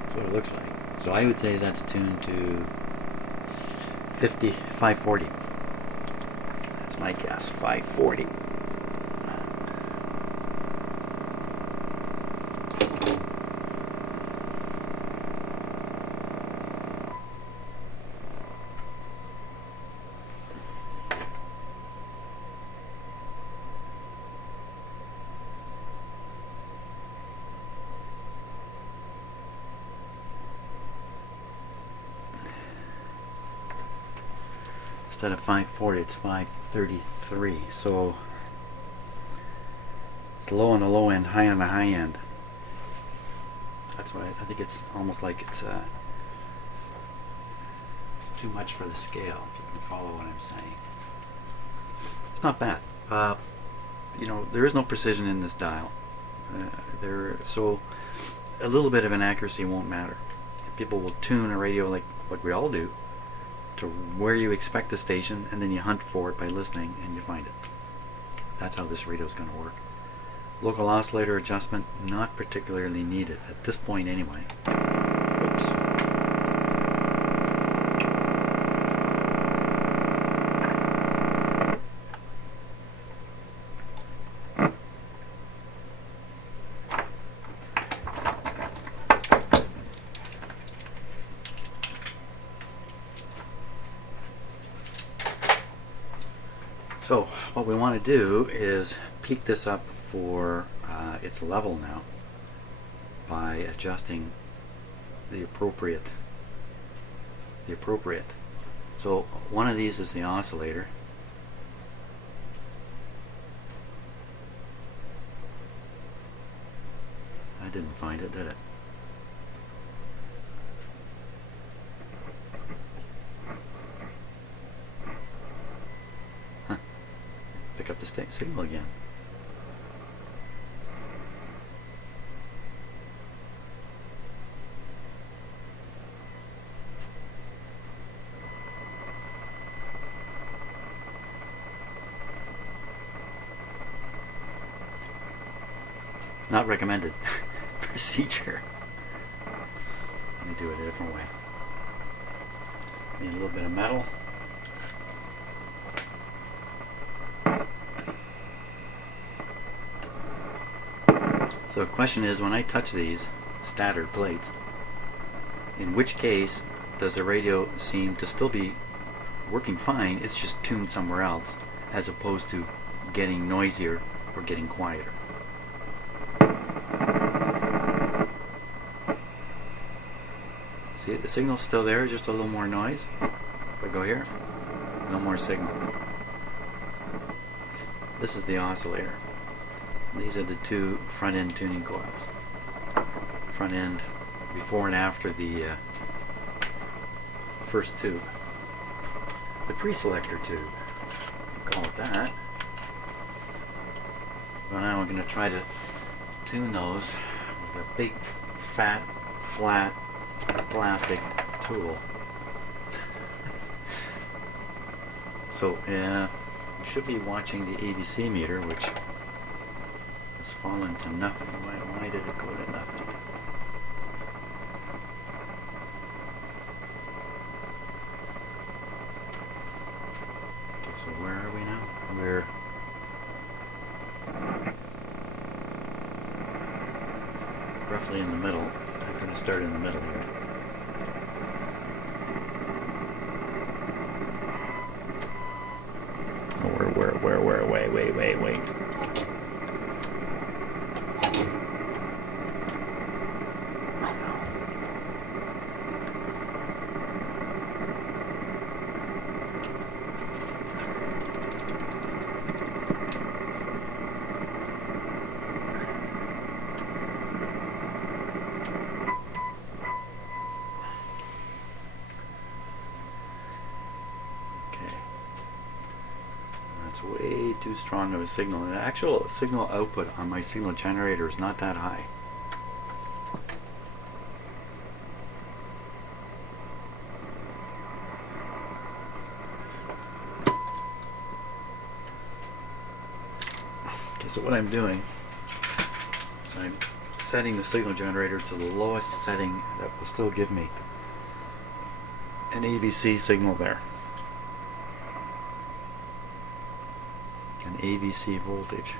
That's what it looks like. So I would say that's tuned to 540. That's my guess. 540. Instead of 540, it's 533. So it's low on the low end, high on the high end. That's what I think. It's almost like it's too much for the scale, if you can follow what I'm saying. It's not bad. There is no precision in this dial. So a little bit of inaccuracy won't matter. People will tune a radio like what we all do, to where you expect the station, and then you hunt for it by listening and you find it. That's how this radio is going to work. Local oscillator adjustment, not particularly needed at this point anyway. Oops. So what we want to do is peak this up for its level now by adjusting the appropriate. So one of these is the oscillator. I didn't find it, did it? Huh. Pick up the signal again. Not recommended procedure. Let me do it a different way. Need a little bit of metal. So the question is, when I touch these stator plates, in which case does the radio seem to still be working fine? It's just tuned somewhere else, as opposed to getting noisier or getting quieter. See, the signal's still there, just a little more noise. If I go here, no more signal. This is the oscillator. These are the two front end tuning coils. Front end before and after the first tube. The pre-selector tube, call it that. But now I'm going to try to tune those with a big, fat, flat plastic tool. So you should be watching the ABC meter, which has fallen to nothing. Why did it go to nothing? Okay, so where are we now? We're roughly in the middle. I'm going to start in the middle here. Wait. Way too strong of a signal. The actual signal output on my signal generator is not that high. Okay, so what I'm doing is I'm setting the signal generator to the lowest setting that will still give me an AVC signal there. An AVC voltage.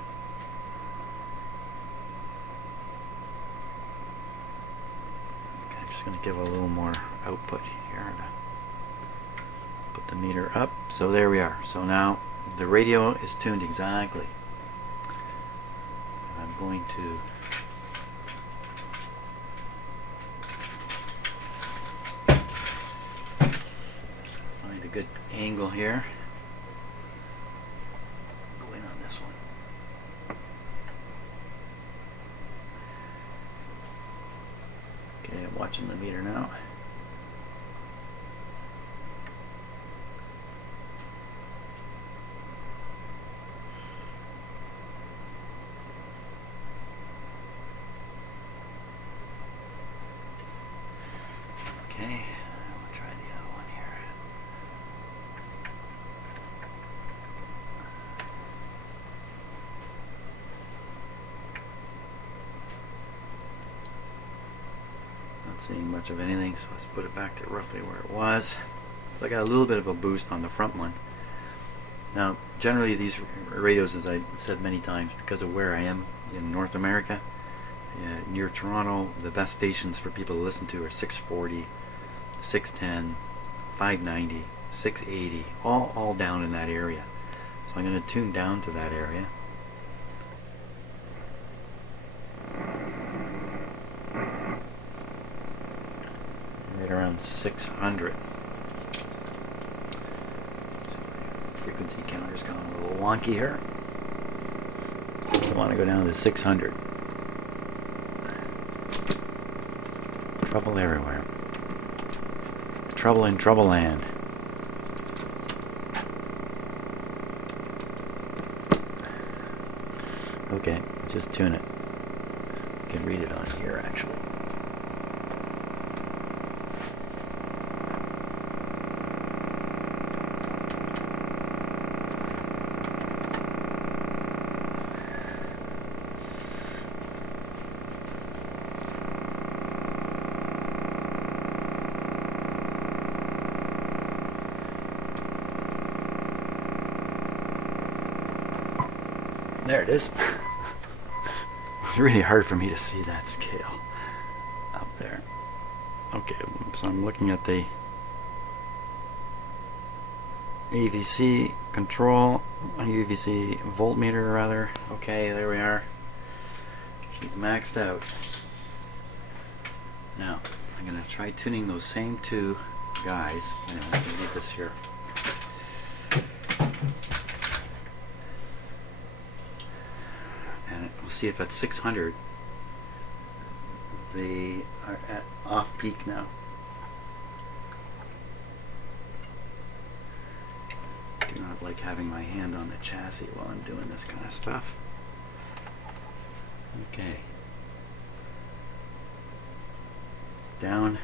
Okay, I'm just going to give a little more output here to put the meter up. So there we are. So now the radio is tuned exactly. I'm going to find a good angle here. Watching the meter now. Okay, we'll try the other one here. Seeing much of anything, so let's put it back to roughly where it was. So I got a little bit of a boost on the front one. Now generally these radios, as I said many times, because of where I am in North America, near Toronto, the best stations for people to listen to are 640, 610, 590, 680, all down in that area. So I'm going to tune down to that area. right around 600. Frequency counter's gone a little wonky here. I want to go down to 600. Trouble everywhere. Trouble in Trouble Land. Okay, just tune it. You can read it on here actually. There it is. It's really hard for me to see that scale up there. Okay, so I'm looking at the AVC control, UVC voltmeter rather. Okay, there we are. She's maxed out. Now, I'm going to try tuning those same two guys. Anyway, let me get this here. We'll see if at 600 they are at off peak now. Do not like having my hand on the chassis while I'm doing this kind of stuff. Okay. Down.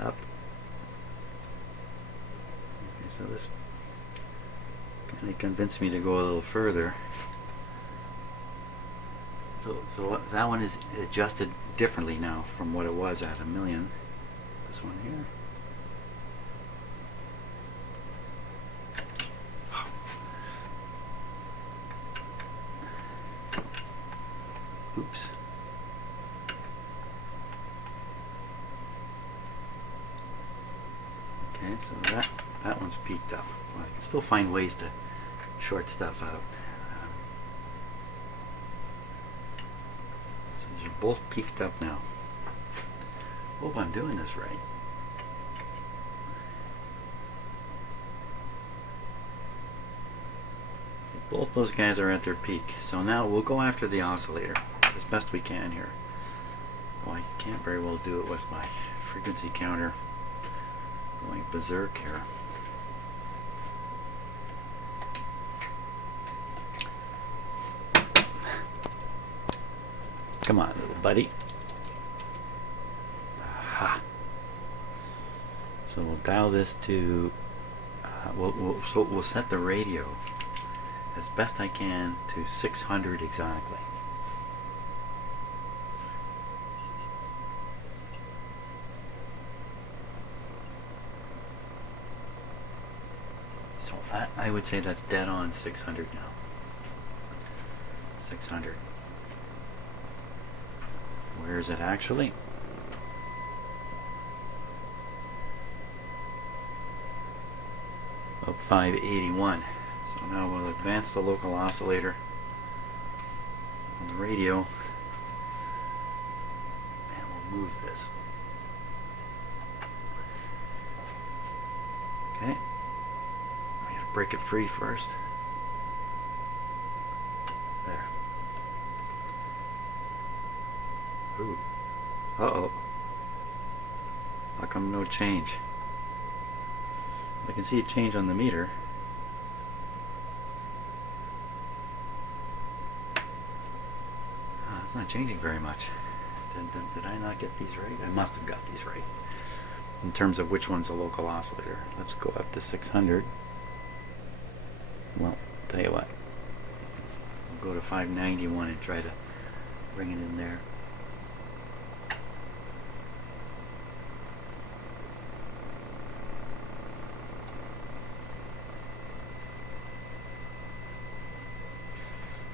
Up. Okay, so this kind of convinced me to go a little further. So that one is adjusted differently now from what it was at 1,000,000. This one here. Oops. Okay, so that one's peaked up. Well, I can still find ways to short stuff out. Both peaked up now. Hope I'm doing this right. Both those guys are at their peak. So now we'll go after the oscillator as best we can here. Well, I can't very well do it with my frequency counter going berserk here. Come on, little buddy. Aha. So we'll dial this to. We'll set the radio as best I can to 600 exactly. So I would say that's dead on 600 now. 600. Where is it actually? About 581. So now we'll advance the local oscillator on the radio and we'll move this. Okay. I gotta break it free first. There. Ooh. Uh-oh. How come no change? I can see a change on the meter. It's not changing very much. Did I not get these right? I must have got these right. In terms of which one's a local oscillator. Let's go up to 600. Well, tell you what. We'll go to 591 and try to bring it in there.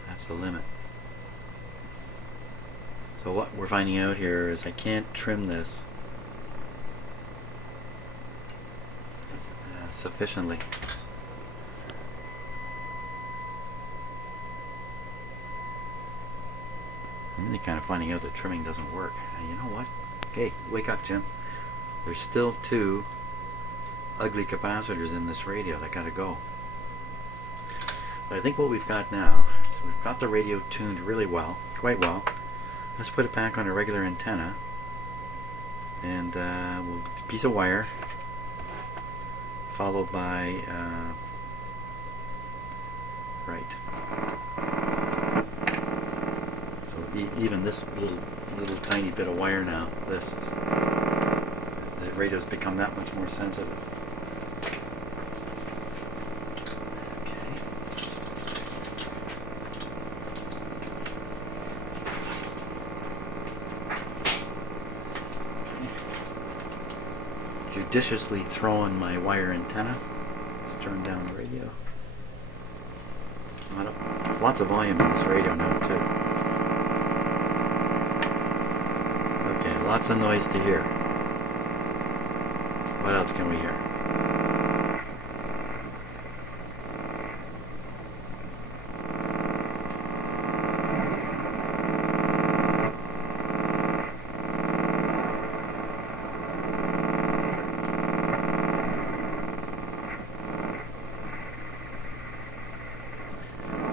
That's the limit. So what we're finding out here is I can't trim this sufficiently. I'm really kind of finding out that trimming doesn't work. And you know what? Hey, wake up, Jim. There's still 2 ugly capacitors in this radio that gotta go. But I think what we've got now, so we've got the radio tuned really well, quite well. Let's put it back on a regular antenna, and we'll piece of wire, followed by right. So even this little tiny bit of wire now, the radio's become that much more sensitive. Judiciously throwing my wire antenna. Let's turn down the radio. There's lots of volume in this radio now too. Okay, lots of noise to hear. What else can we hear?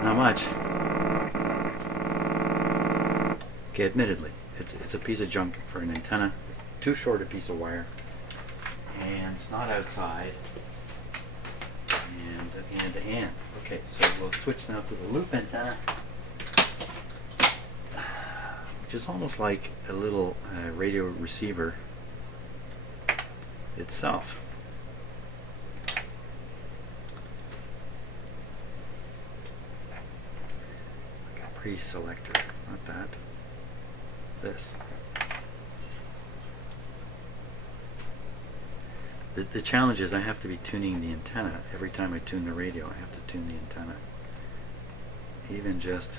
Not much. Okay, admittedly, it's a piece of junk for an antenna. Too short a piece of wire, and it's not outside. And okay, so we'll switch now to the loop antenna, which is almost like a little radio receiver itself. Pre-selector, not that. This. The challenge is I have to be tuning the antenna every time I tune the radio. I have to tune the antenna. Even just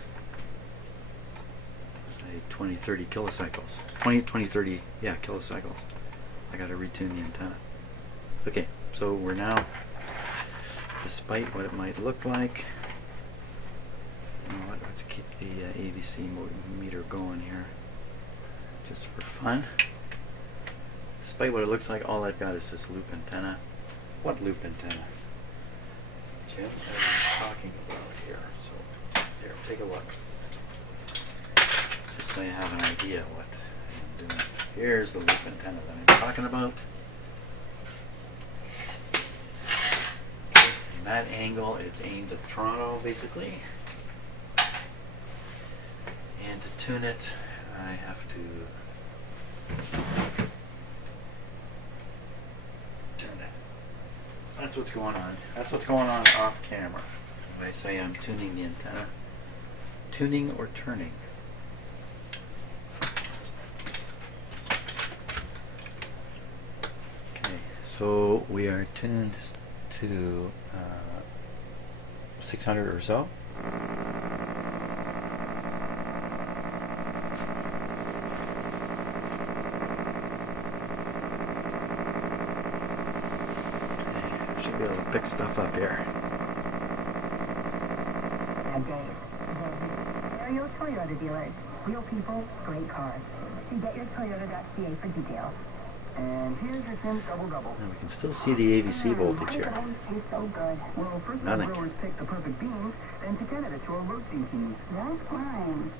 say 20, 30 kilocycles. 20, 30, yeah, kilocycles. I got to retune the antenna. Okay, so we're now, despite what it might look like. You know what, let's keep the AVC meter going here, just for fun. Despite what it looks like, all I've got is this loop antenna. What loop antenna? Jim, what are you talking about here? So, here, take a look. Just so you have an idea what I'm doing. Here's the loop antenna that I'm talking about. In that angle, it's aimed at Toronto, basically. And to tune it, I have to turn it. That's what's going on. That's what's going on off camera. When I say I'm tuning the antenna. Tuning or turning? Okay, so we are tuned to 600 or so. Should be able to pick stuff up here. Stereo Toyota dealers. Real people, great cars. See, get your Toyota.ca for details. And here's your Sim's double-double. And we can still see the AVC voltage here. Tastes so good. Well, first Nothing. the growers pick the perfect beans, then to Canada to our roasting teams. That's fine.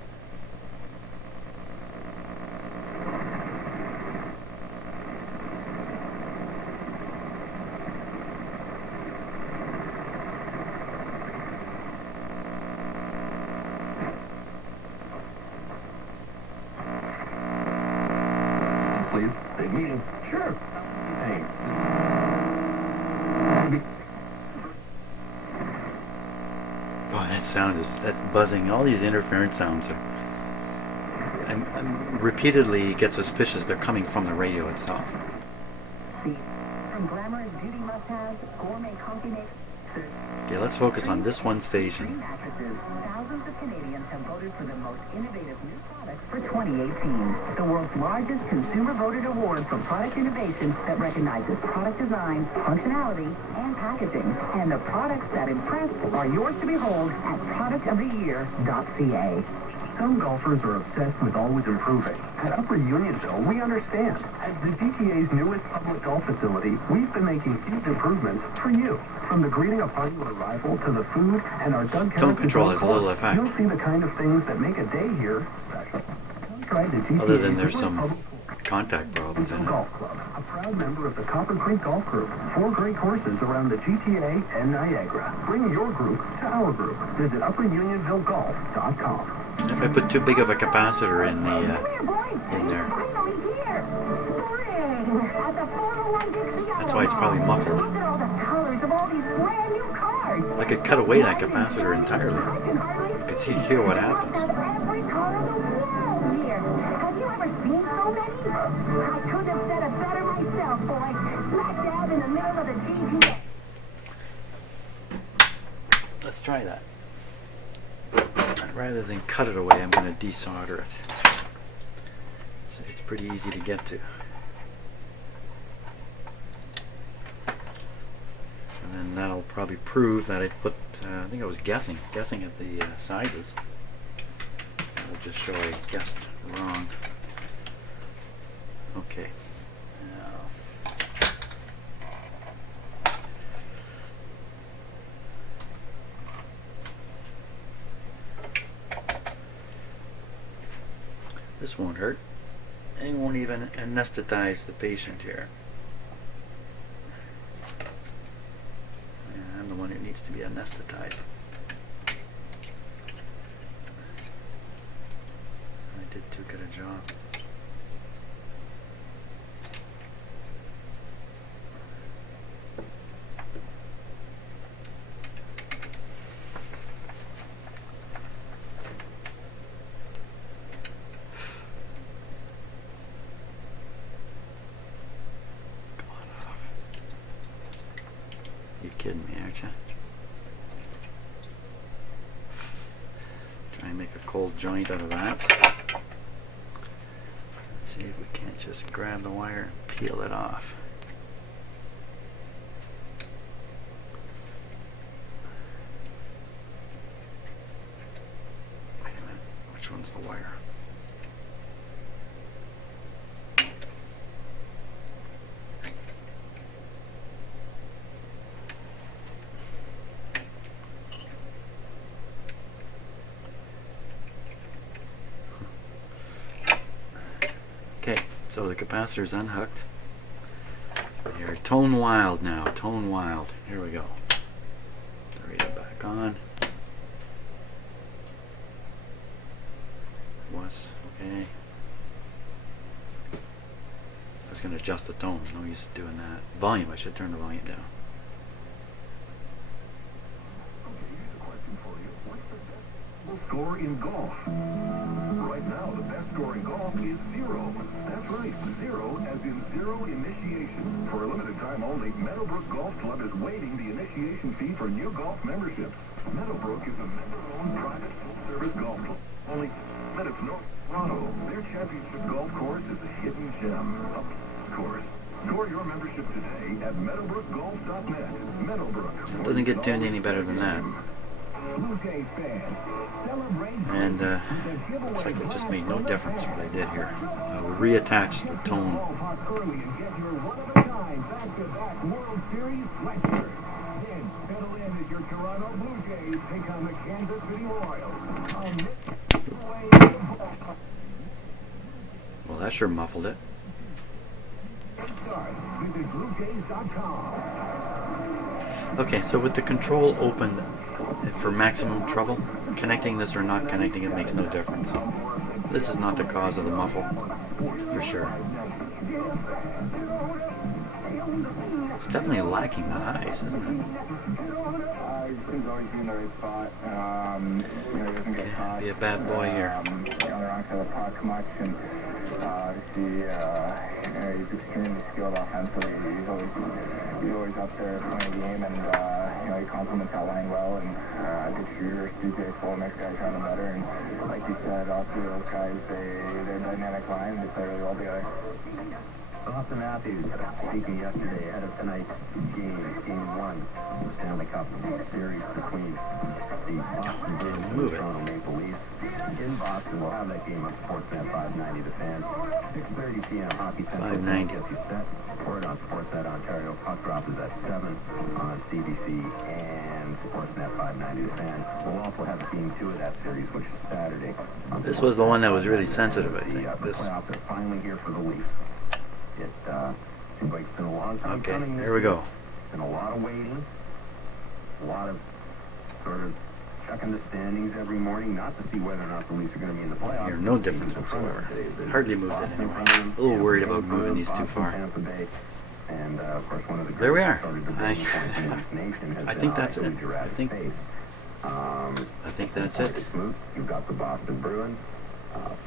Please, big meeting. Sure. Thanks. Boy, that sound is that buzzing. All these interference sounds are. I'm repeatedly get suspicious they're coming from the radio itself. See, from glamorous beauty must-haves, gourmet coffee makes. Okay, let's focus on this one station. Mattresses. Thousands of Canadians have voted for the most innovative new products for 2018. The world's largest consumer-voted award for product innovation that recognizes product design, functionality, and packaging. And the products that impress are yours to behold at productoftheyear.ca. Some golfers are obsessed with always improving. At Upper Unionville, we understand. As the GTA's newest public golf facility, we've been making huge improvements for you. From the greeting upon your arrival to the food and our Doug Tone control has little effect. You'll see the kind of things that make a day here special. Try the GTA's Other than there's newest some public contact problems in it. Golf Club, a proud member of the Copper Creek Golf Group. 4 great courses around the GTA and Niagara. Bring your group to our group. Visit UpperUnionvilleGolf.com. If I put too big of a capacitor in the in there, that's why it's probably muffled. I could cut away that capacitor entirely. You could hear what happens. Let's try that. Rather than cut it away, I'm going to desolder it. So it's pretty easy to get to. And then that'll probably prove that I put, I think I was guessing at the sizes. I'll just show I guessed wrong. Okay. Now, this won't hurt. It won't even anesthetize the patient here. I'm the one who needs to be anesthetized. I did too good a job. You're kidding me, aren't you? Try and make a cold joint out of that. Let's see if we can't just grab the wire and peel it off. Wait a minute, which one's the wire? Okay, so the capacitor's unhooked. You're tone wild now, tone wild. Here we go. Radio back on. Was okay. I was going to adjust the tone. No use doing that. Volume, I should turn the volume down. Okay, here's a question for you. What's the best score in golf? Right now, the best score in golf is 0. That's right, 0 as in 0 initiation. For a limited time only, Meadowbrook Golf Club is waiving the initiation fee for new golf memberships. Meadowbrook is a member-owned private full-service golf club. Only minutes north of Toronto. Their championship golf course is a hidden gem. Of course. Score your membership today at meadowbrookgolf.net. Meadowbrook. It doesn't get tuned any better than that. And looks like it just made no difference what I did here. I will reattach the tone. Well, that sure muffled it. Okay, so with the control open for maximum trouble, connecting this or not connecting it makes no difference. This is not the cause of the muffle, for sure. It's definitely lacking the highs, isn't it? He's always in the right spot. He doesn't get caught. Be a bad boy here. They're not going to puck much, and obviously, he's extremely skilled offensively. He's always up there playing the game, and he complements that line well. And good shooter, CJ Full, next guy trying to better. And like you said, all three of those guys, they're a dynamic line. They play really well together. Austin Matthews speaking yesterday ahead of tonight's game 1 of the Stanley Cup series between the Boston Bruins and the Toronto Maple Leafs. In Boston, we'll have that game on Sportsnet 590 The Fan. 6:30 p.m. Hockey Central 590. gets you set. Report on Sportsnet Ontario. Puck drop is at 7 on CBC and Sportsnet 590 The Fan. We'll also have game 2 of that series, which is Saturday. This was the one that was really sensitive, I think. The This. playoffs are finally here for the Leafs. It seems like it's been a long time Okay, coming. here we go. Been a lot of waiting, a lot of sort of checking the standings every morning, not to see whether or not the Leafs are going to be in the playoffs. Here, no difference whatsoever. Hardly moved it anyway. A little worried about moving these too far. And of course, one of the There we are. I think that's it. I think that's it. You've got the Boston Bruins.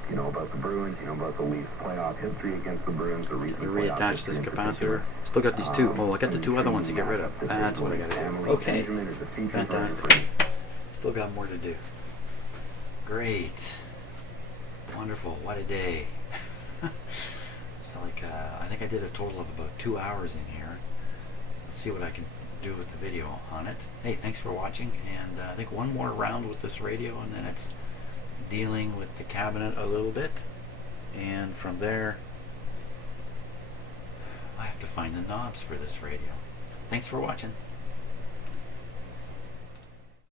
You know about the Bruins, you know about the Leafs playoff history against the Bruins, the recent playoff Reattach history this in capacitor. particular. Still got these two. Oh, I got the two other ones to get rid of. That's what I got to do. Okay. Fantastic. Still got more to do. Great. Wonderful. What a day. So like, I think I did a total of about 2 hours in here. Let's see what I can do with the video on it. Hey, thanks for watching. And I think one more round with this radio, and then it's dealing with the cabinet a little bit. And from there, I have to find the knobs for this radio. Thanks for watching.